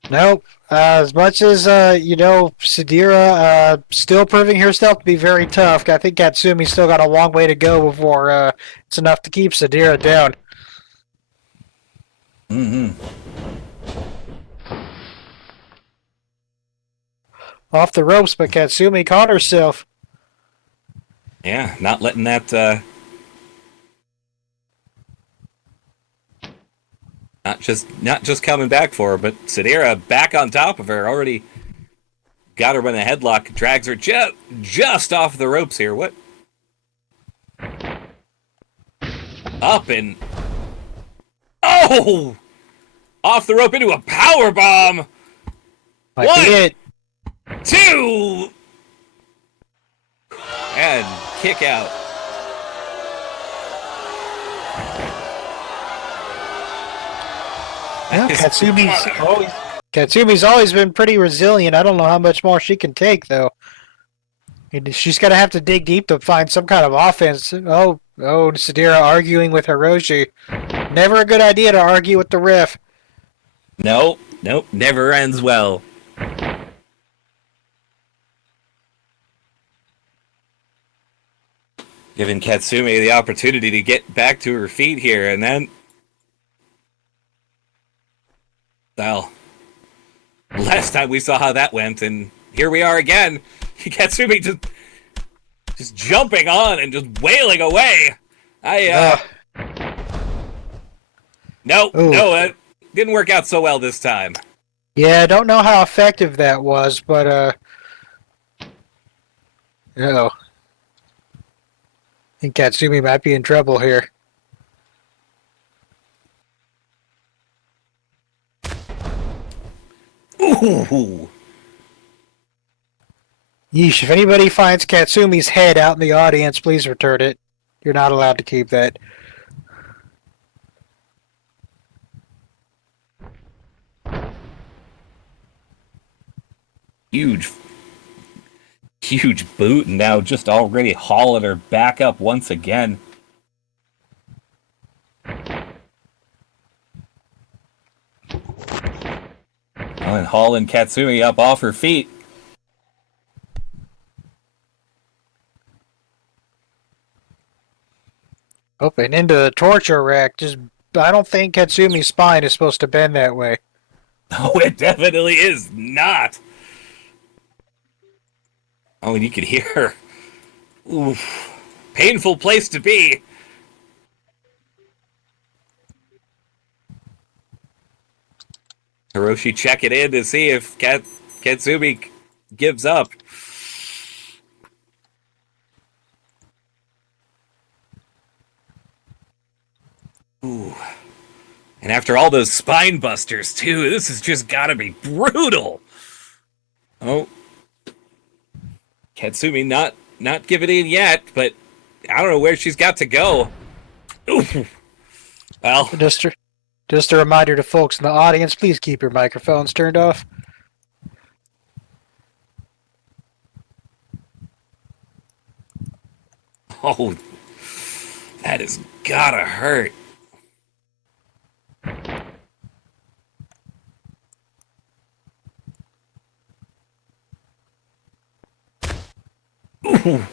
Nope. As much as, Sadira still proving herself to be very tough, I think Katsumi's still got a long way to go before it's enough to keep Sadira down. Mm-hmm. Off the ropes, but Katsumi caught herself. Yeah, not letting that, not just coming back for her, but Sadira back on top of her, already got her in a headlock, drags her just off the ropes here. What? Up and... Oh! Off the rope into a power bomb! Might be it. 2! And kick out. Well, Katsumi's always been pretty resilient. I don't know how much more she can take, though. She's going to have to dig deep to find some kind of offense. Oh, Sadira arguing with Hiroshi. Never a good idea to argue with the ref. Nope, never ends well. Giving Katsumi the opportunity to get back to her feet here, and then... Well, last time we saw how that went, and here we are again. Katsumi just jumping on and just wailing away. No, it didn't work out so well this time. Yeah, I don't know how effective that was, but, I think Katsumi might be in trouble here. Ooh. Yeesh, if anybody finds Katsumi's head out in the audience, please return it. You're not allowed to keep that. Huge boot, and now just already hauling her back up once again. And hauling Katsumi up off her feet. Oh, and into the torture rack. I don't think Katsumi's spine is supposed to bend that way. No, it definitely is not. Oh, and you could hear her. Oof. Painful place to be. Hiroshi checking in to see if Katsumi gives up. Ooh. And after all those spine busters, too, this has just gotta be brutal. Oh. Katsumi not giving in yet, but I don't know where she's got to go. Ooh. Well, just a reminder to folks in the audience, please keep your microphones turned off. oh, that has gotta hurt. Ooh.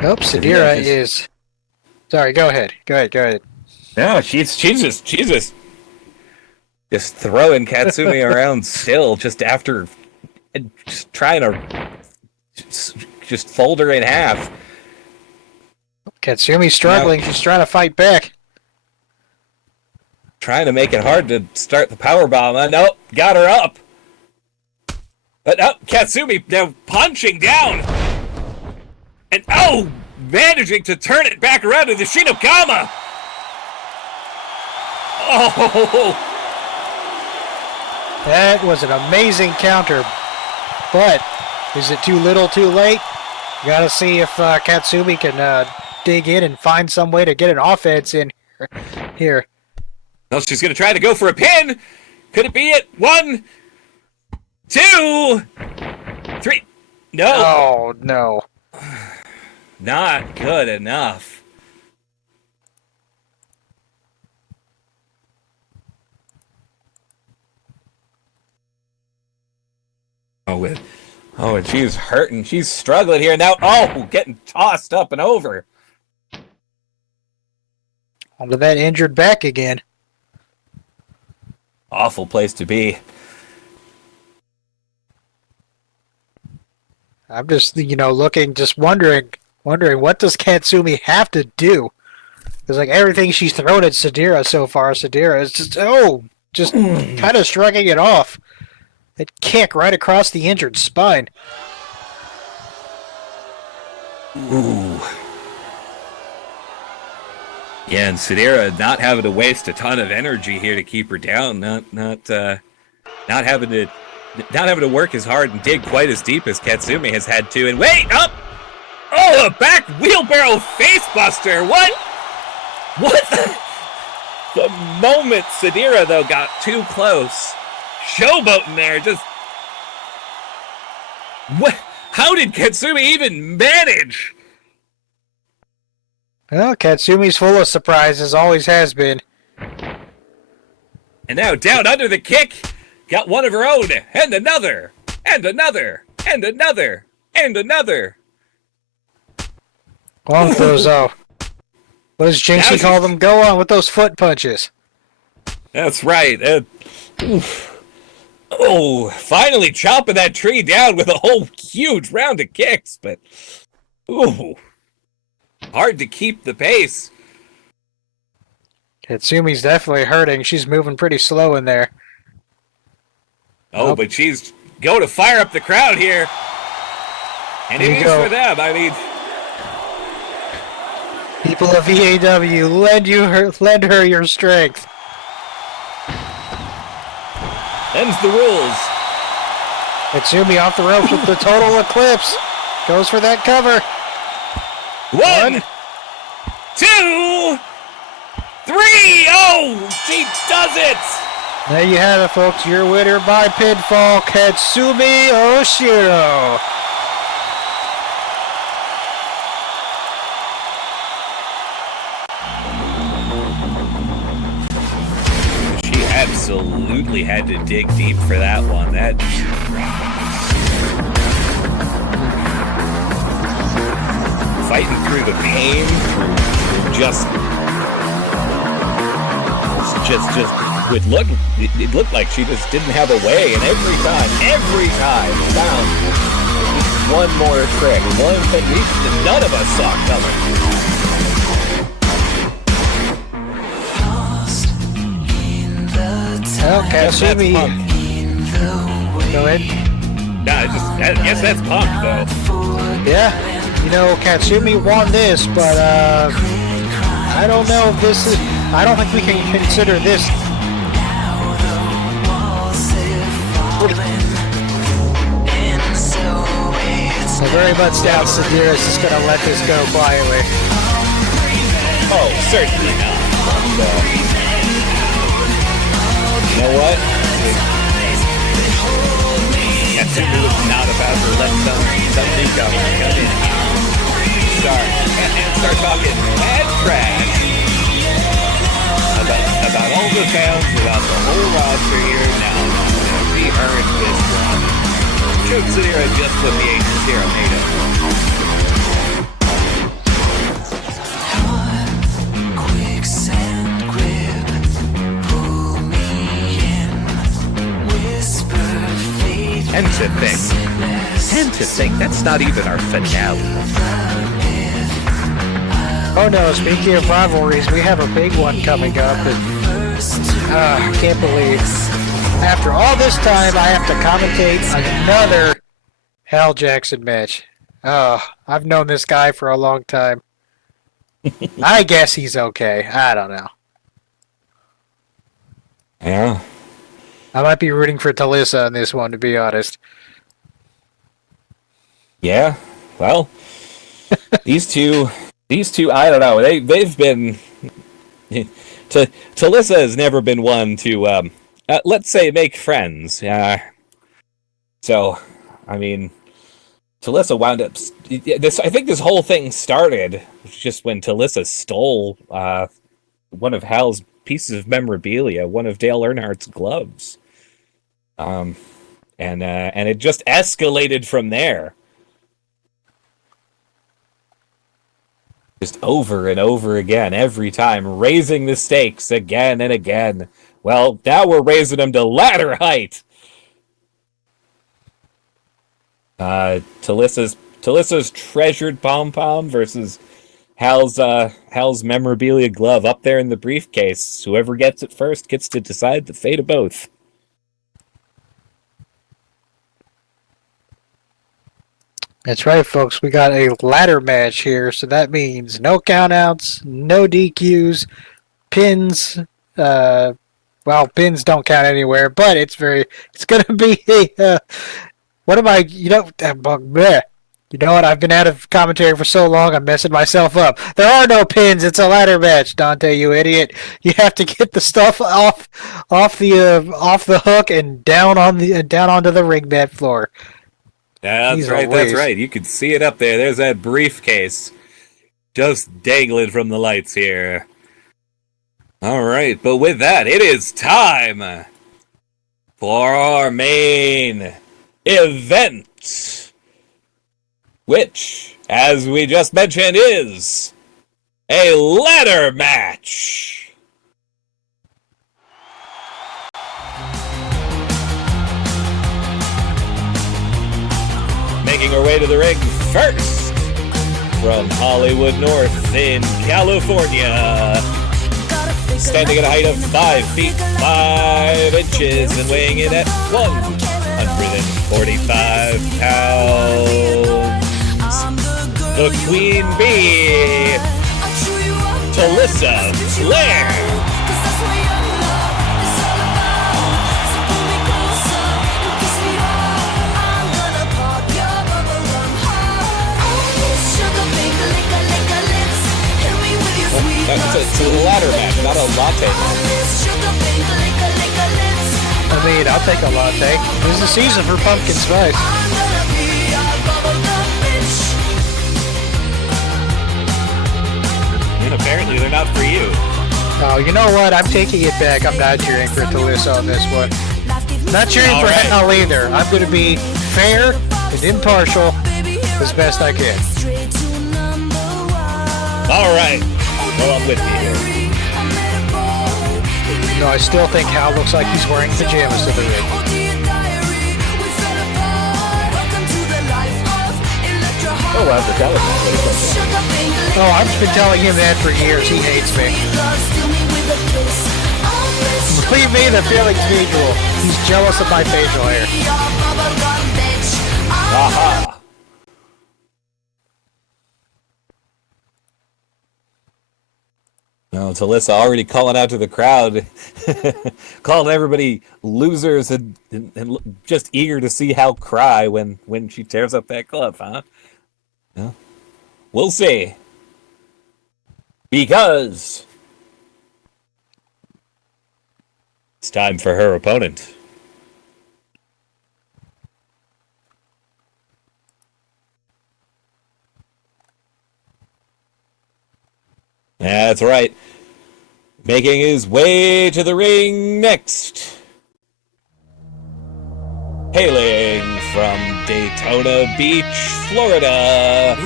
Nope, Sadira is... Sorry, go ahead. No, she's just throwing Katsumi around still, just after just trying to just fold her in half. Katsumi's struggling. She's trying to fight back. Trying to make it hard to start the power bomb. Nope, got her up. But Katsumi now punching down. And managing to turn it back around to the Shinokama. Oh, That was an amazing counter. But is it too little too late? Gotta see if Katsumi can dig in and find some way to get an offense in here. well, she's going to try to go for a pin. Could it be it? 1, 2, 3. No. Oh, no. Not good enough. And she's hurting. She's struggling here now. Getting tossed up and over. Onto that injured back again. Awful place to be. I'm just, looking, just wondering what does Katsumi have to do? Because everything she's thrown at Sadira so far, Sadira is just kind of shrugging it off. That kick right across the injured spine. Ooh. Yeah, and Sadira not having to waste a ton of energy here to keep her down, not having to work as hard and dig quite as deep as Katsumi has had to. And wait, up! A back wheelbarrow facebuster. What? The moment Sadira though got too close, showboating there, just what? How did Katsumi even manage? Well, Katsumi's full of surprises, always has been. And now down under the kick, got one of her own, and another, and another, and another, and another. On with those, what does Jinxie call them? Go on with those foot punches. That's right. Finally chopping that tree down with a whole huge round of kicks, but hard to keep the pace. Katsumi's definitely hurting. She's moving pretty slow in there. But she's going to fire up the crowd here. And it is for them. I mean, people of EAW, lend her your strength. them's the rules. Katsumi off the ropes with the total eclipse. Goes for that cover. 1, 2, 3. She does it. There you have it, folks. Your winner by pinfall, Katsumi Oshiro. She absolutely had to dig deep for that one. Fighting through the pain, it looked like she just didn't have a way, and every time found one more trick, one technique that none of us saw coming. Well, Katsumi. Go ahead. I guess that's Punk, though. Yeah, Katsumi won this, but I don't know if this is. I don't think we can consider this. I very much doubt Sadira is just going to let this go quietly. Oh, certainly not. You know what? Katsumi was not about to let something come in. Start talking mad trash about all the fans, about the whole roster here. Now, she earned this one. Shoot Sadira just put the H0 And to think, that's not even our finale. Oh no, speaking of rivalries, we have a big one coming up. And I can't believe after all this time I have to commentate another Hal Jackson match. I've known this guy for a long time. I guess he's okay. I don't know. Yeah. I might be rooting for Talisa on this one, to be honest. Yeah. Well, these two, I don't know. They've been. Talisa has never been one to, let's say, make friends. So, I mean, Talisa wound up. I think this whole thing started just when Talisa stole one of Hal's pieces of memorabilia, one of Dale Earnhardt's gloves, and it just escalated from there. Just over and over again, every time, raising the stakes again and again. Well, now we're raising them to ladder height. Talisa's treasured pom-pom versus Hal's memorabilia glove up there in the briefcase. Whoever gets it first gets to decide the fate of both. That's right, folks. We got a ladder match here, so that means no countouts, no DQs, pins. Pins don't count anywhere, but it's going to be a. What am I? You know what? I've been out of commentary for so long, I'm messing myself up. There are no pins. It's a ladder match, Dante. You idiot! You have to get the stuff off the hook and down onto the ring mat floor. That's right. You can see it up there. There's that briefcase just dangling from the lights here. All right, but with that, it is time for our main event, which, as we just mentioned, is a ladder match. Making our way to the ring first, from Hollywood North in California, standing at a height of 5 feet 5 inches and weighing in at 145 pounds, the Queen Bee, Talisa Flair. It's a ladder match, not a latte match. I mean, I'll take a latte. This is the season for pumpkin spice. And apparently they're not for you. Oh, you know what? I'm taking it back. I'm not cheering for Talisa on this one. Not cheering for Hal either. I'm going to be fair and impartial as best I can. All right. Well, I'm with you here. No, I still think Hal looks like he's wearing pajamas to the ring. Oh, well, the telephone. Oh, I've been telling him that for years. He hates me. Believe me, the feeling's mutual. He's jealous of my facial hair. Aha. No, Talisa already calling out to the crowd, calling everybody losers and just eager to see Hal cry when she tears up that glove, huh? Yeah. We'll see. Because it's time for her opponent. That's right. Making his way to the ring next. Hailing from Daytona Beach, Florida.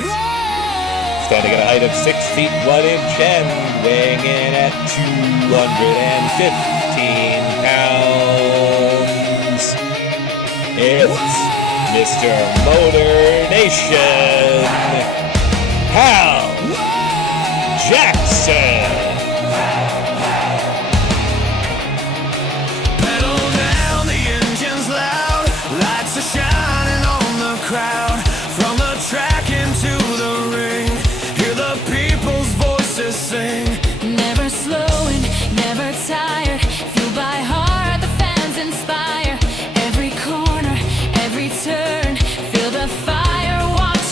Standing at a height of 6 feet 1 inch and weighing in at 215 pounds. It's Mr. Motor Nation, Hal Jackson.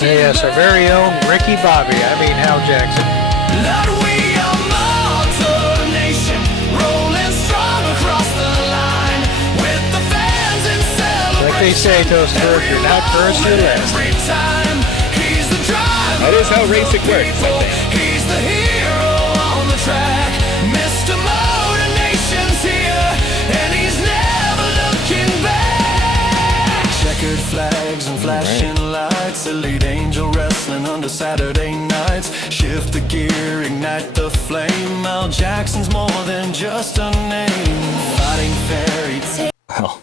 Yes, our very own Ricky Bobby. I mean, Hal Jackson. Lord, we are Motor Nation, rolling strong across the line with the fans in celebration. Like they say, Toaster, if you're not first, you're last. Every time he's the driver. That is how racing works, I think. He's the hero on the track. Mr. Motor Nation's here, and he's never looking back. Checkered flags and flashing lights, Elite Angel Wrestling under Saturday nights. Shift the gear, ignite the flame. Al Jackson's more than just a name. Fighting fairy. Well,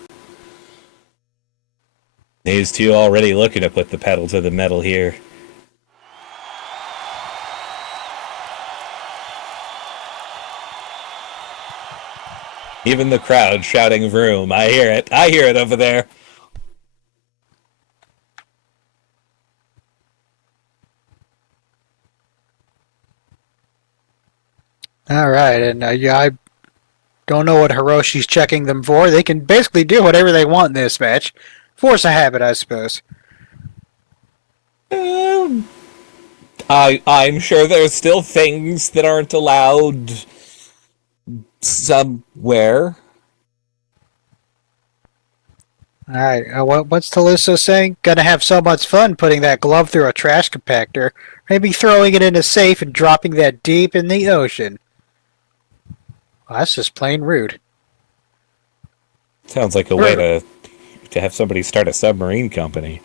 these two already looking to put the pedal to the metal here. Even the crowd shouting vroom. I hear it. I hear it over there. All right, and yeah, I don't know what Hiroshi's checking them for. They can basically do whatever they want in this match. Force a habit, I suppose. I'm sure there's still things that aren't allowed somewhere. All right, what's Talisa saying? Gonna have so much fun putting that glove through a trash compactor. Maybe throwing it in a safe and dropping that deep in the ocean. Well, that's just plain rude. Sounds like a way to have somebody start a submarine company.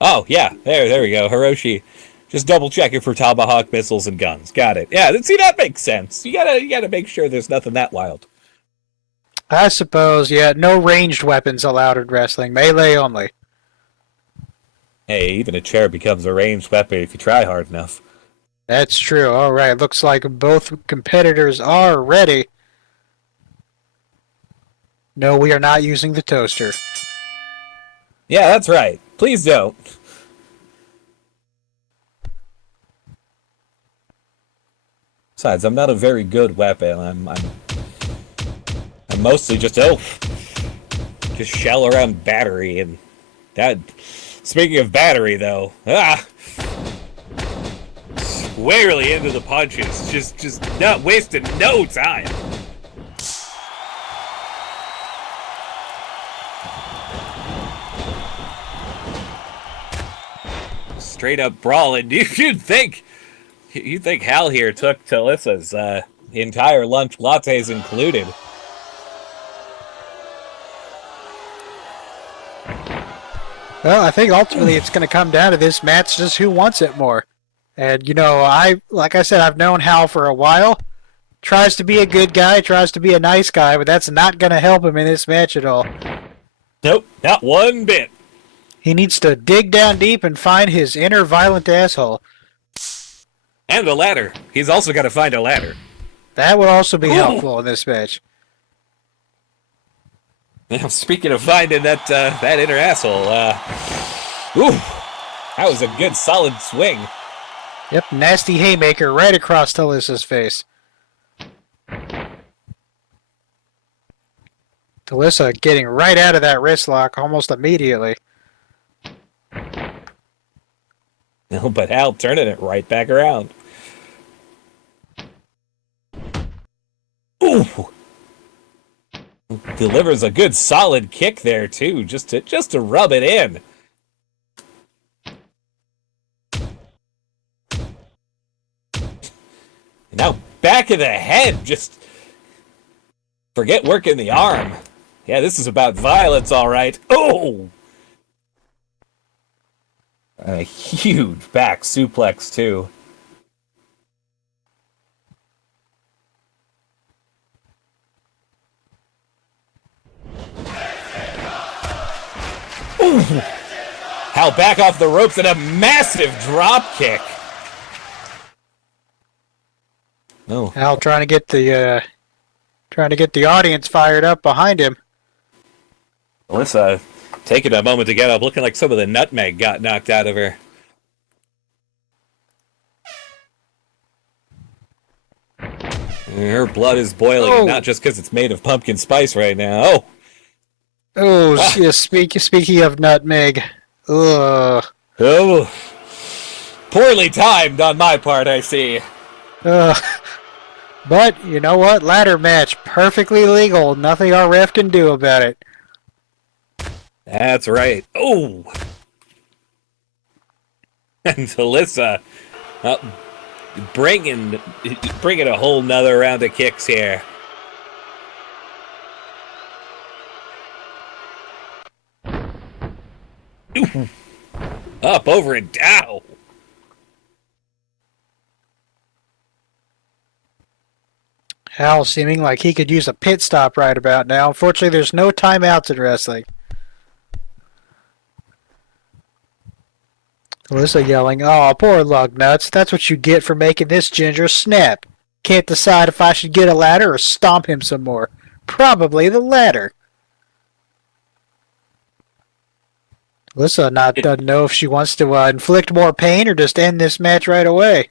Oh, yeah, there we go. Hiroshi, just double checking for Tomahawk missiles and guns. Got it. Yeah, see, that makes sense. You gotta make sure there's nothing that wild. I suppose, yeah, no ranged weapons allowed in wrestling. Melee only. Hey, even a chair becomes a ranged weapon if you try hard enough. That's true. All right, looks like both competitors are ready. No, we are not using the toaster. Yeah, that's right. Please don't. Besides, I'm not a very good weapon. I'm mostly just shell around battery and that. Speaking of battery, though, squarely into the punches, just not wasting no time. Straight up brawling. You'd think Hal here took Talisa's entire lunch, lattes included. Well, I think ultimately it's going to come down to this match, just who wants it more. And, like I said, I've known Hal for a while. Tries to be a good guy, tries to be a nice guy, but that's not going to help him in this match at all. Nope, not one bit. He needs to dig down deep and find his inner violent asshole. And a ladder. He's also got to find a ladder. That would also be helpful in this match. Now, speaking of finding that inner asshole, that was a good solid swing. Yep, nasty haymaker right across Talisa's face. Talisa getting right out of that wrist lock almost immediately. No, but Hal turning it right back around. Ooh! Delivers a good solid kick there too, just to rub it in. Now back of the head, just forget working the arm. Yeah, this is about violence, all right. Oh! A huge back suplex too. Ooh. Hal back off the ropes and a massive drop kick. No. Hal trying to get the audience fired up behind him. Alyssa taking a moment to get up, looking like some of the nutmeg got knocked out of her. Her blood is boiling, and not just because it's made of pumpkin spice right now. Oh, Oh, yeah, speaking of nutmeg. Ugh. oh, poorly timed on my part, I see. Ugh. But, you know what? Ladder match. Perfectly legal. Nothing our ref can do about it. That's right. Oh, and Alyssa, bringing a whole nother round of kicks here. Ooh. Up, over, and down. Hal seeming like he could use a pit stop right about now. Unfortunately, there's no timeouts in wrestling. Alyssa yelling, "Oh, poor lug nuts. That's what you get for making this ginger snap. Can't decide if I should get a ladder or stomp him some more. Probably the latter." Alyssa doesn't know if she wants to inflict more pain or just end this match right away.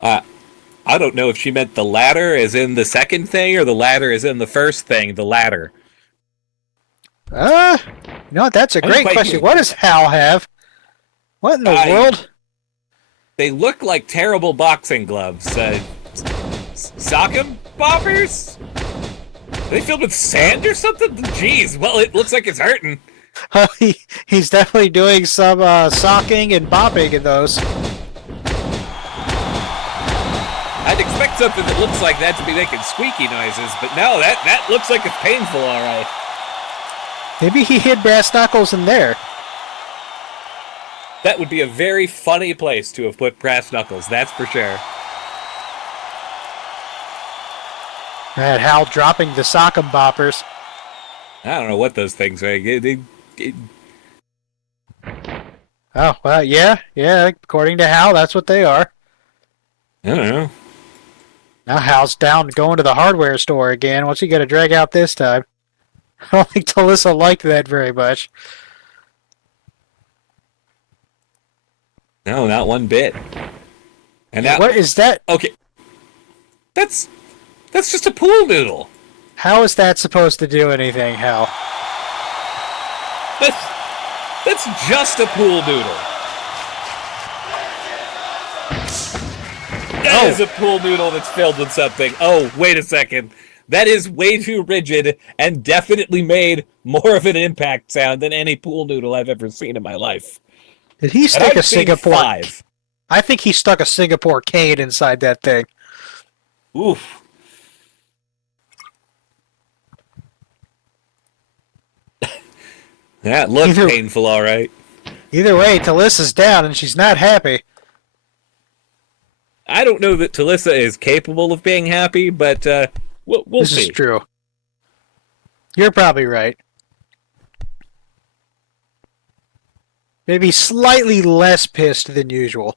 I don't know if she meant the latter as in the second thing or the latter as in the first thing, the latter. You know what? That's a great question. What does Hal have? What in the world? They look like terrible boxing gloves. Sock'em boppers? Are they filled with sand or something? Jeez, well, it looks like it's hurting. He's definitely doing some socking and bopping in those. I'd expect something that looks like that to be making squeaky noises, but no, that looks like it's painful, all right. Maybe he hid brass knuckles in there. That would be a very funny place to have put brass knuckles, that's for sure. And Hal dropping the sock'em boppers. I don't know what those things are. Oh, well, yeah. According to Hal, that's what they are. I don't know. Now Hal's down going to the hardware store again. What's he going to drag out this time? I don't think Talissa liked that very much. No, not one bit. And now, what is that? Okay. That's just a pool noodle. How is that supposed to do anything, Hal? That's just a pool noodle. That is a pool noodle that's filled with something. Oh, wait a second. That is way too rigid and definitely made more of an impact sound than any pool noodle I've ever seen in my life. Did he stick a Singapore? 5. I think he stuck a Singapore cane inside that thing. Oof. That looks painful, all right. Either way, Talissa's down and she's not happy. I don't know that Talissa is capable of being happy, but we'll see. This is true. You're probably right. Maybe slightly less pissed than usual.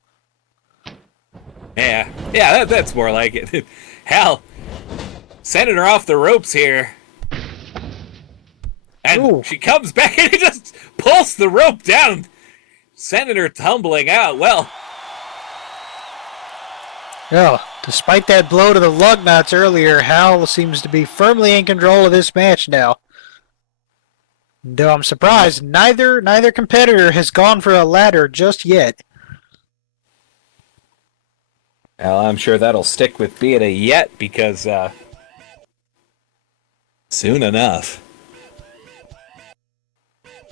Yeah, that's more like it. Hal, sending her off the ropes here. And she comes back and he just pulls the rope down, sending her tumbling out. Well, despite that blow to the lug nuts earlier, Hal seems to be firmly in control of this match now. Though I'm surprised neither competitor has gone for a ladder just yet. well, I'm sure that'll stick with being a yet because soon enough.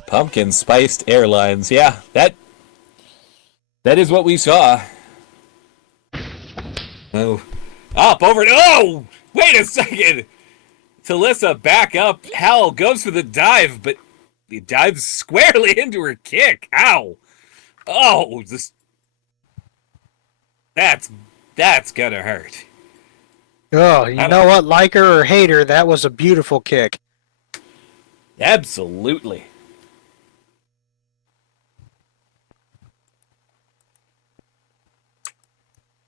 Pumpkin spiced airlines. Yeah, that is what we saw. Oh, up over. Oh, wait a second. Talissa back up. Hal goes for the dive, but he dives squarely into her kick. Ow! Oh, that's gonna hurt. Oh, you know what? Like her or hate her, that was a beautiful kick. Absolutely.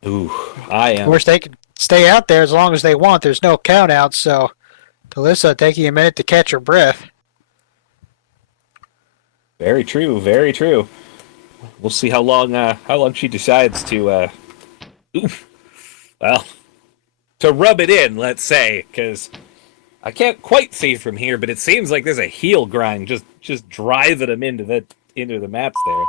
Ooh, Of course, they can stay out there as long as they want. There's no count out, so Talissa taking a minute to catch her breath. Very true, very true. We'll see how long she decides to. Oof. Well, rub it in, let's say, because I can't quite see from here, but it seems like there's a heel grind just driving him into the mats there.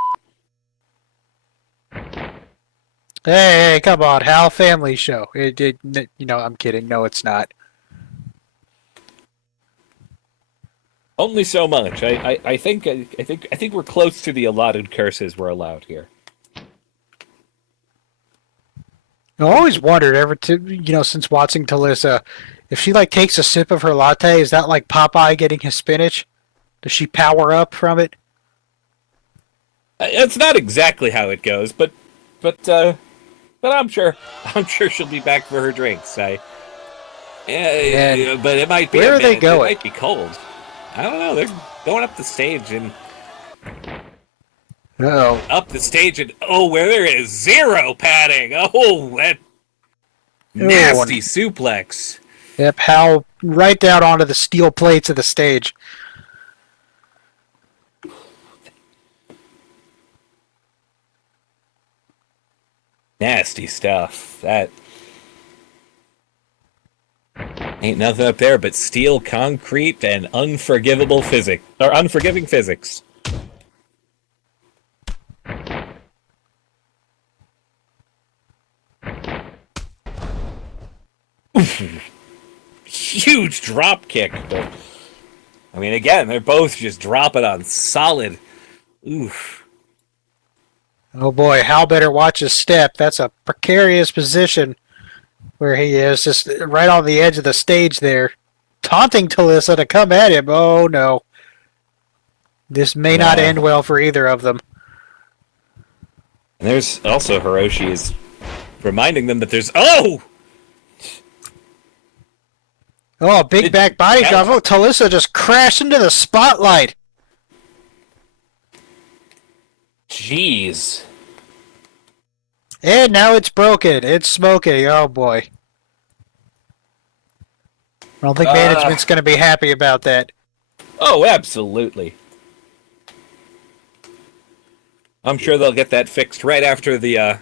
Hey, come on, Hal, family show. I'm kidding. No, it's not. Only so much. I think we're close to the allotted curses we're allowed here. I always wondered since watching Talissa, if she like takes a sip of her latte, is that like Popeye getting his spinach? Does she power up from it? It's not exactly how it goes, but I'm sure she'll be back for her drinks. But it might be. Where are they going? It might be cold. I don't know. They're going up the stage and Uh-oh. up the stage and where there is zero padding. Oh, that nasty suplex. Yep, Hal right down onto the steel plates of the stage. Nasty stuff. That ain't nothing up there but steel, concrete, and unforgiving physics. Huge drop kick, but I mean, again, they're both just dropping on solid. Oof. Oh boy, Hal better watch his step. That's a precarious position where he is, just right on the edge of the stage there, taunting Talissa to come at him. Oh no. This may not end well for either of them. And there's also Hiroshi is reminding them that there's Oh, big back body drop. Oh, Talissa just crashed into the spotlight. Jeez. And now it's broken. It's smoking. Oh boy. I don't think management's going to be happy about that. Oh, absolutely. I'm sure they'll get that fixed right after the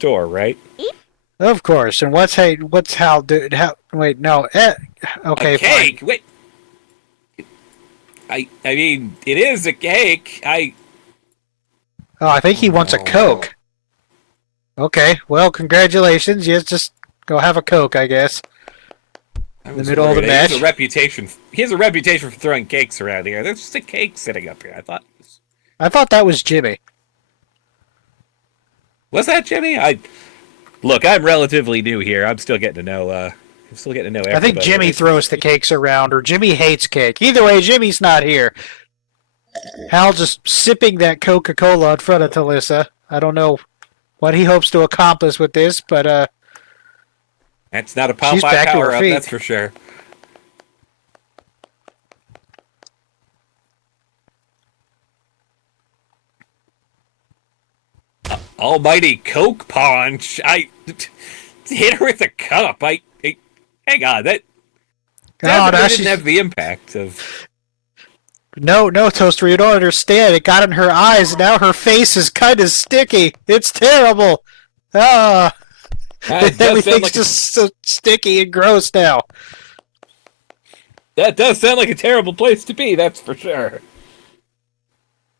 tour, right? Of course. And what's Hal do? Wait, no. Okay, a cake. fine. Wait. I mean, it is a cake. I think he wants a Coke. Okay, well, congratulations. Yes, just go have a Coke, I guess. In the middle of the match. He has a reputation for throwing cakes around here. There's just a cake sitting up here. I thought that was Jimmy. Was that Jimmy? Look, I'm relatively new here. I'm still getting to know everybody. I think Jimmy throws the cakes around, or Jimmy hates cake. Either way, Jimmy's not here. Hal just sipping that Coca-Cola in front of Talissa. I don't know what he hopes to accomplish with this, but that's not a she's Popeye back to her power up, feet. that's for sure. Almighty Coke punch! I hit her with a cup. Hang on, that didn't have the impact of. No, Toaster, you don't understand. It got in her eyes, and now her face is kind of sticky. It's terrible. Everything's just so sticky and gross now. That does sound like a terrible place to be, that's for sure.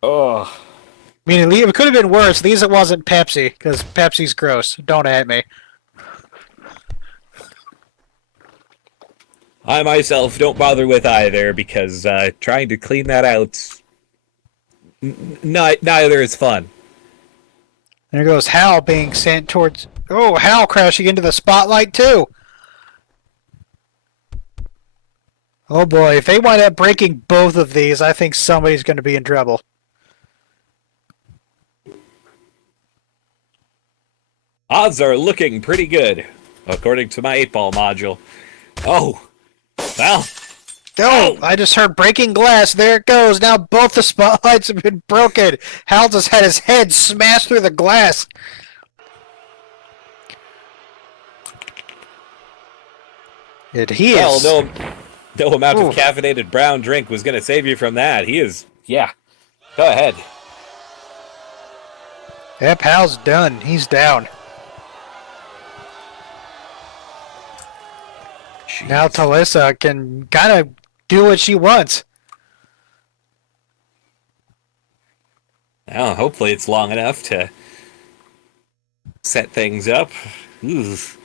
Oh. I mean, it could have been worse. At least it wasn't Pepsi, because Pepsi's gross. Don't at me. I myself don't bother with either, because trying to clean that out, neither is fun. There goes Hal being sent towards... Oh, Hal crashing into the spotlight, too. Oh boy, if they wind up breaking both of these, I think somebody's going to be in trouble. Odds are looking pretty good, according to my 8-ball module. Oh, well. Oh, I just heard breaking glass. There it goes. Now both the spotlights have been broken. Hal just had his head smashed through the glass. And he is... Well, no amount of caffeinated brown drink was going to save you from that. He is... Yeah. Go ahead. Yep, Hal's done. He's down. Now Jeez. Talissa can kind of do what she wants. Well, hopefully it's long enough to set things up. Oof.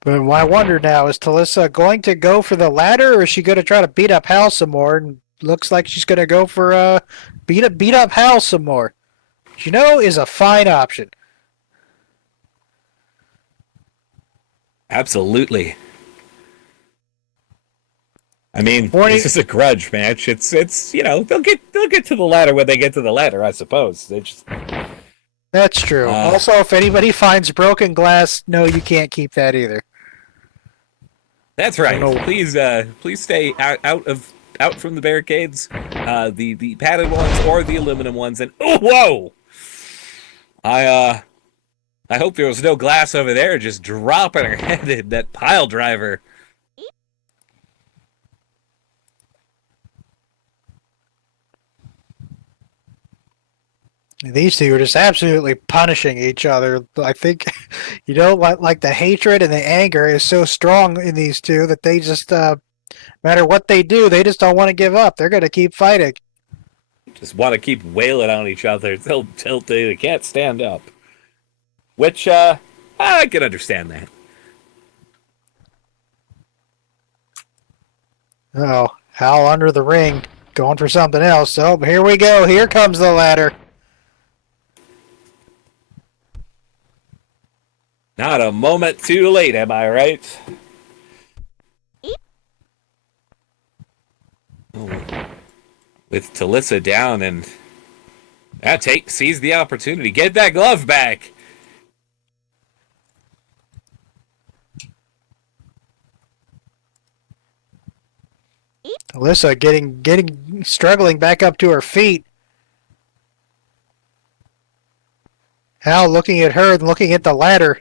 But I wonder now, is Talissa going to go for the ladder, or is she going to try to beat up Hal some more? And looks like she's going to go for beat up Hal some more. Which, is a fine option. Absolutely. I mean, Morning. this is a grudge match. It's they'll get to the ladder when they get to the ladder, I suppose. They just That's true. Also, if anybody finds broken glass, no, you can't keep that either. That's right. No. Please stay out from the barricades, the padded ones or the aluminum ones. And whoa! I hope there was no glass over there, just dropping her head in that pile driver. These two are just absolutely punishing each other. I think, like the hatred and the anger is so strong in these two that they just, matter what they do, they just don't want to give up. They're going to keep fighting. Just want to keep wailing on each other till they can't stand up. Which, I can understand that. Oh, Hal under the ring, going for something else. Oh, here we go. Here comes the ladder. Not a moment too late, am I right? Oh. With Talissa down and seize the opportunity. Get that glove back. Alyssa struggling back up to her feet. Hal looking at her and looking at the ladder.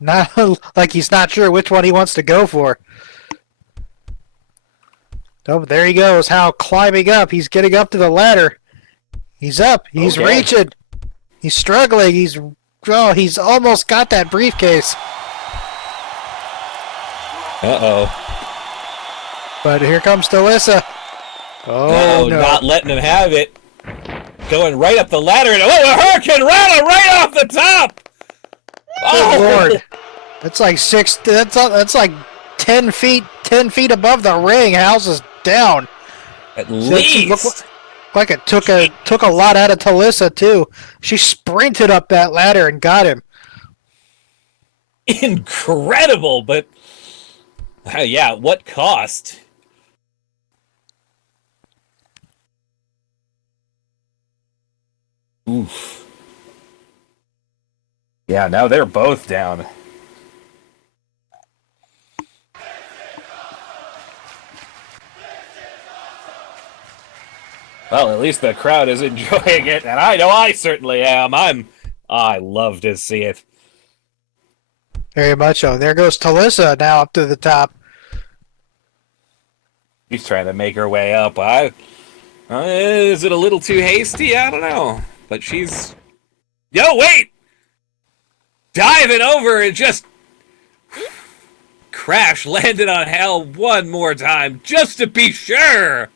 Not like he's not sure which one he wants to go for. Oh, there he goes. Hal climbing up. He's getting up to the ladder. He's up. He's Okay. reaching. He's struggling. He's almost got that briefcase. Uh-oh. But here comes Talissa. Oh, no. Not letting him have it. Going right up the ladder and a hurricane rana right off the top. Good Lord. That's like that's like 10 feet above the ring. Hal's is down. At She least. looked like it took a lot out of Talissa too. She sprinted up that ladder and got him. Incredible, but yeah, what cost? Oof. Yeah, now they're both down. Well, at least the crowd is enjoying it, and I know I certainly am. I love to see it. Very much so. There goes Talissa now up to the top. She's trying to make her way up. Is it a little too hasty? I don't know. But she's... Yo, wait! Diving over and just... crash landed on Hal one more time, just to be sure!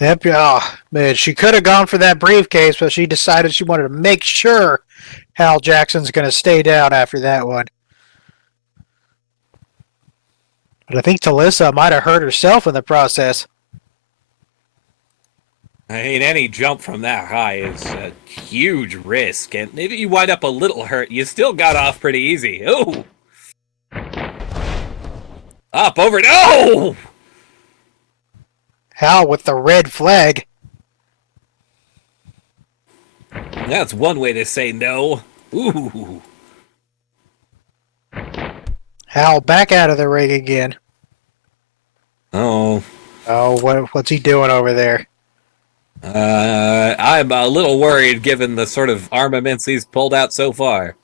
Yep. Oh, man, she could have gone for that briefcase, but she decided she wanted to make sure Hal Jackson's going to stay down after that one. But I think Talissa might have hurt herself in the process. I mean, any jump from that high is a huge risk, and if you wind up a little hurt, you still got off pretty easy. Ooh! Up, over, no! Hal with the red flag. That's one way to say no. Ooh. Hal back out of the ring again. Oh. Oh, what's he doing over there? I'm a little worried given the sort of armaments he's pulled out so far.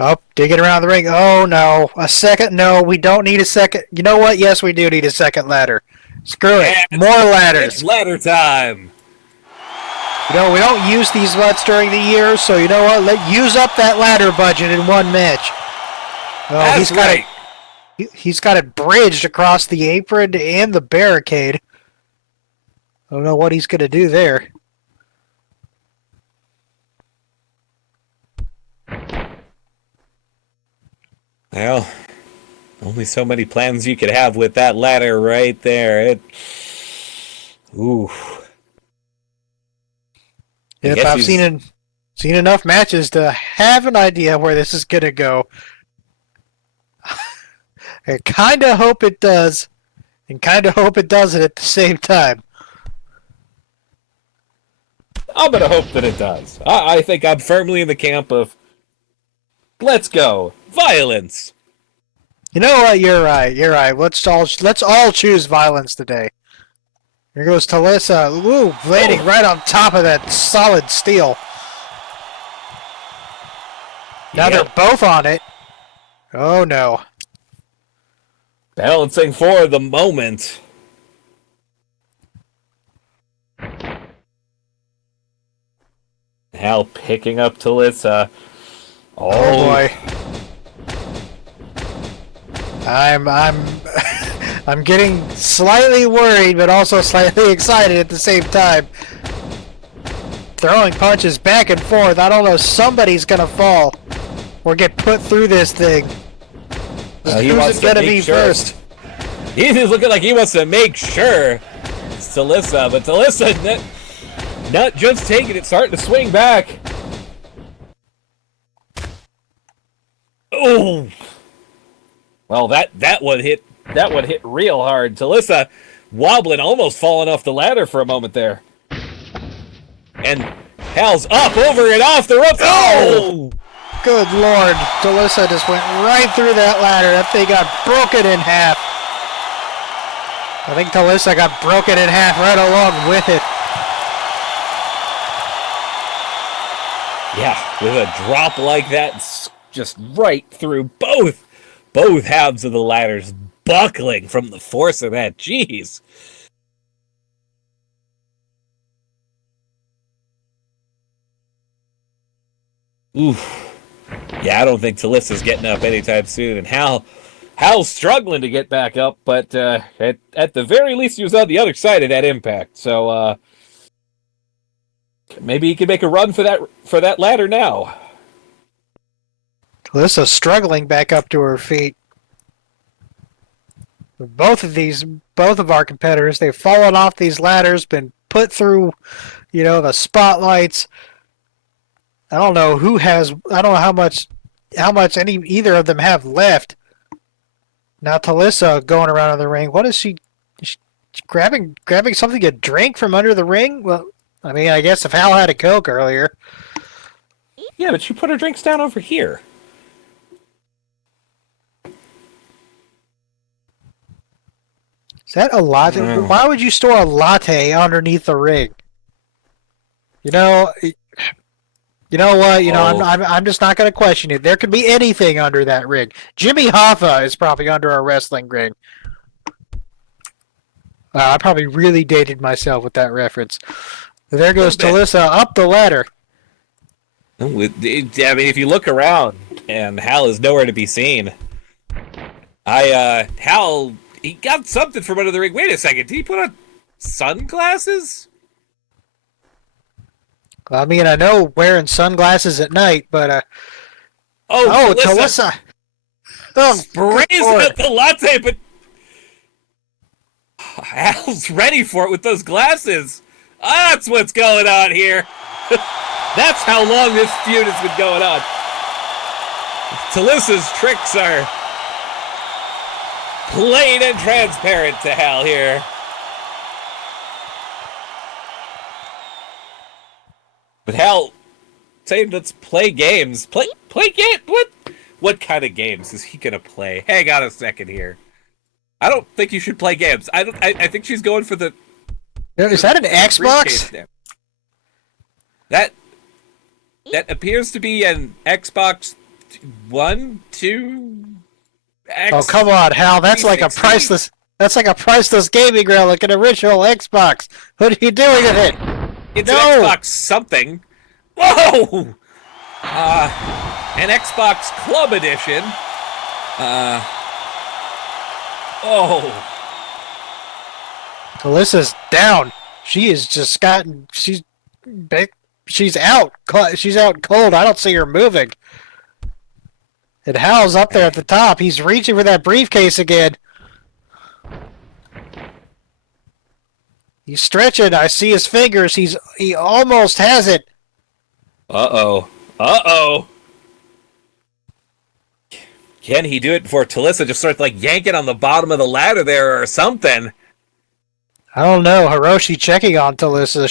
Oh, digging around the ring. Oh, no. A second? No, we don't need a second. You know what? Yes, we do need a second ladder. Screw it. And More ladders. It's ladder time. You know, we don't use these much during the year, so you know what? Use up that ladder budget in one match. Oh, That's right. He's got it bridged across the apron and the barricade. I don't know what he's going to do there. Well, only so many plans you could have with that ladder right there. Ooh. Yep, I've seen enough matches to have an idea where this is going to go. I kind of hope it does, and kind of hope it doesn't at the same time. I'm going to hope that it does. I think I'm firmly in the camp of, let's go. Violence. You know what? You're right. Let's all choose violence today. Here goes Talisa. Ooh, landing right on top of that solid steel. Now they're both on it. Oh no. Balancing for the moment. Hal picking up Talisa. Oh boy. I'm getting slightly worried, but also slightly excited at the same time. Throwing punches back and forth. I don't know. Somebody's gonna fall or get put through this thing. Who's it gonna be first? He's looking like he wants to make sure it's Talisa, but Talisa not just taking it, starting to swing back. Oh, well that one hit real hard. Talisa wobbling, almost falling off the ladder for a moment there. And Hal's up, over and off the ropes. Oh! Good lord. Talisa just went right through that ladder. That thing got broken in half. I think Talisa got broken in half right along with it. Yeah, with a drop like that, just right through both halves of the ladders, buckling from the force of that. Jeez. Oof. Yeah, I don't think Talisa's getting up anytime soon, and Hal's struggling to get back up, but at the very least he was on the other side of that impact, so maybe he can make a run for that ladder now. Talisa's struggling back up to her feet. Both of our competitors, they've fallen off these ladders, been put through, the spotlights. I don't know how much either of them have left. Now Talisa going around in the ring. What is she grabbing something to drink from under the ring? Well, I mean, I guess if Hal had a Coke earlier. Yeah, but she put her drinks down over here. Is that a latte? No. Why would you store a latte underneath the ring? You know what? I'm just not going to question it. There could be anything under that ring. Jimmy Hoffa is probably under a wrestling ring. I probably really dated myself with that reference. There goes Talisa up the ladder. I mean, if you look around, and Hal is nowhere to be seen. Hal, he got something from under the ring. Wait a second, did he put on sunglasses? I mean, I know wearing sunglasses at night, but Talisa. Sprays at the latte, but Hal's ready for it with those glasses. That's what's going on here. That's how long this feud has been going on. Talisa's tricks are plain and transparent to Hal here. But Hal saying, let's play games. Play game? What kind of games is he gonna play? Hang on a second here. I don't think you should play games. I think she's going for the. Is that an Xbox? That appears to be an Xbox One, 2. Oh come on, Hal! That's like a priceless. That's like a priceless gaming relic, an original Xbox. What are you doing with it? It's No! an Xbox something. Whoa! An Xbox Club Edition. Oh. Alyssa's down. She is just gotten. She's out. She's out cold. I don't see her moving. And Hal's up there at the top. He's reaching for that briefcase again. He's stretching. I see his fingers. He almost has it. Uh-oh. Uh-oh. Can he do it before Talissa just starts like yanking on the bottom of the ladder there or something? I don't know. Hiroshi checking on Talissa.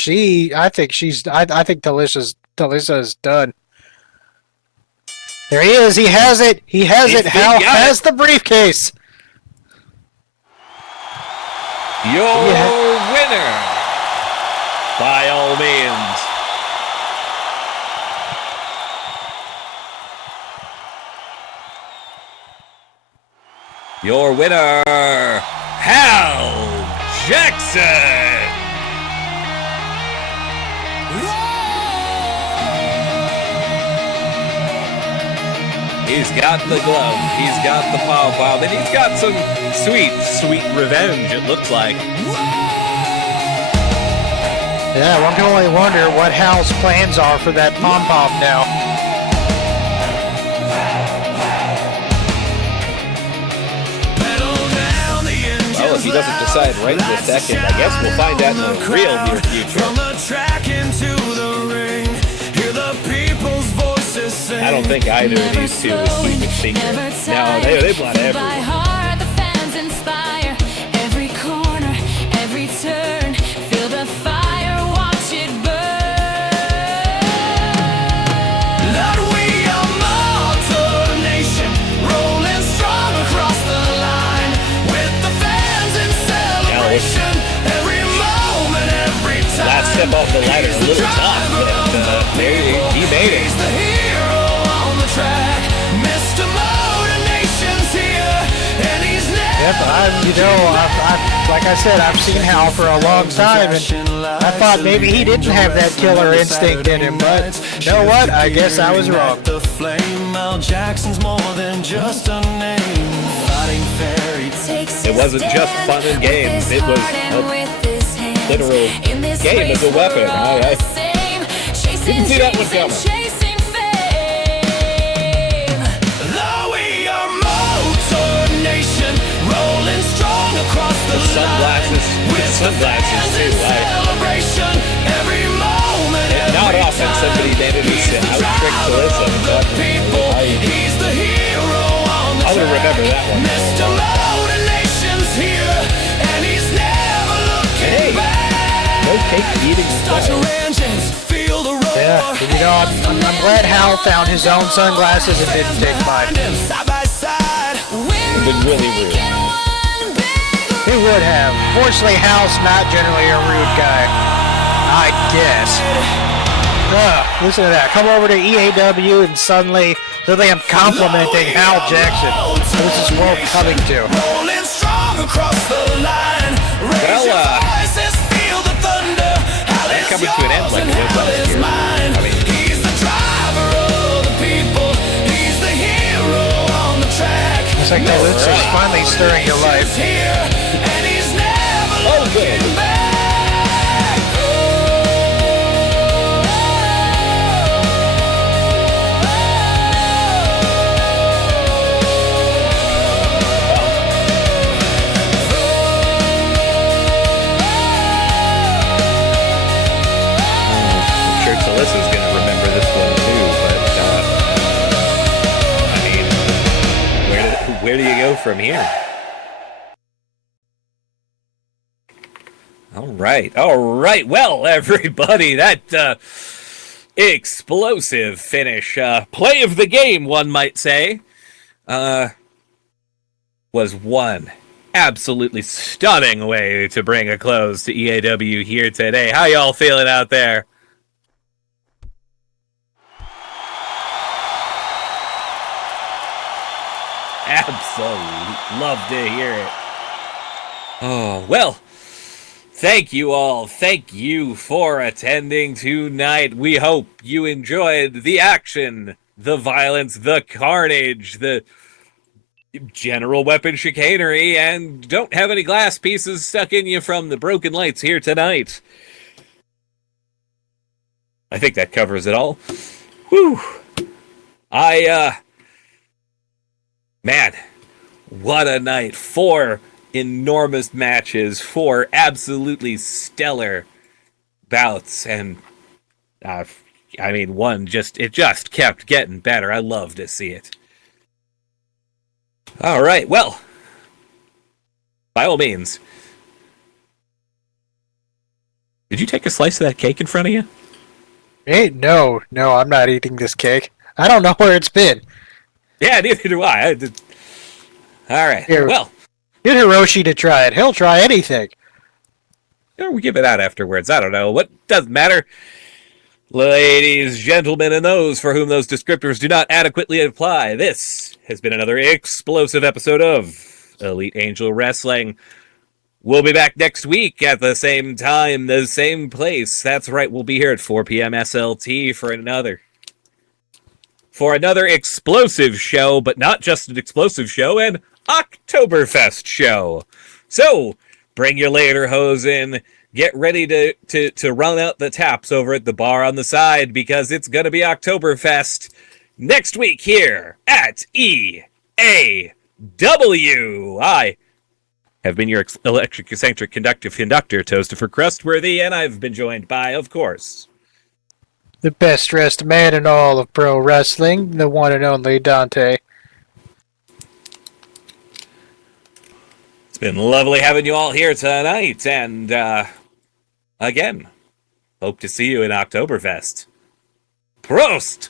I think Talissa is done. There he is. He has it. He has it. Hal has the briefcase. Your winner, by all means. Your winner, Hal Jackson. He's got the glove, he's got the pom-pom, and he's got some sweet, sweet revenge, it looks like. Yeah, one can only wonder what Hal's plans are for that pom-pom now. Well, if he doesn't decide right this second, I guess we'll find out in the real near future. I don't think either of these two is keeping secret. No, they blot everyone. Every corner, every turn, feel the fire, watch it burn. Lord, we are Motor Nation, rolling strong across the line, with the fans in celebration, every moment, every time. Last step off the ladder, a little tough, but he made it. Mr. Motor Nation's here, and he's never. Yep, I've like I said, I've seen Hal for a long time, and I thought maybe he didn't have that killer instinct in him, but you know what? I guess I was wrong. The flame, Al Jackson's more than just a name. Fighting fairy It wasn't just fun and games, it was a literal game as a weapon. I didn't see that one coming. rolling strong across the sunglasses too. Every moment, Not often somebody manages to out-trick Talissa, but he's the hero on the I'm gonna remember that one. Mr. Motor Nation's here, and he's never looking Hey, back. no cake eating Start your style. engines, feel the roar. Yeah, you know, I'm glad Hal found his own sunglasses and didn't take mine. Side by side. It's been really rude. He would have. Fortunately, Hal's not generally a rude guy. I guess. Listen to that. Come over to EAW and suddenly I'm complimenting Hal Jackson. This is worth coming to. Rolling strong across the line. Raise your voices, feel the thunder. That's coming to an end like it was last year. I mean, He's the driver of the people. He's the hero on the track. It's like that Lutz is finally stirring your life. Here, and he's never good. looking back. I'm sure Talissa's gonna remember this one too, but I mean, where do you go from here? All right. Well, everybody, that explosive finish, play of the game, one might say, was one absolutely stunning way to bring a close to EAW here today. How y'all feeling out there? Absolutely love to hear it. Oh, well, Thank you all. Thank you for attending tonight. We hope you enjoyed the action, the violence, the carnage, the general weapon chicanery, and don't have any glass pieces stuck in you from the broken lights here tonight. I think that covers it all. Whew. Man, what a night. 4 enormous matches, 4 absolutely stellar bouts, and one it just kept getting better. I love to see it. All right, well, by all means. Did you take a slice of that cake in front of you? Hey, no, I'm not eating this cake. I don't know where it's been. Yeah, neither do I. All right, Here. well. Get Hiroshi to try it. He'll try anything. We give it out afterwards. I don't know. What doesn't matter? Ladies, gentlemen, and those for whom those descriptors do not adequately apply, this has been another explosive episode of Elite Angel Wrestling. We'll be back next week at the same time, the same place. That's right, we'll be here at 4 p.m. SLT for another explosive show, but not just an explosive show, an Oktoberfest show. So, bring your lederhosen, get ready to run out the taps over at the bar on the side, because it's going to be Oktoberfest next week here at EAW. I have been your electric eccentric conductor, Toastifer Crustworthy, and I've been joined by, of course, the best dressed man in all of pro wrestling, the one and only Dante. It's been lovely having you all here tonight, and again, hope to see you in Oktoberfest. Prost!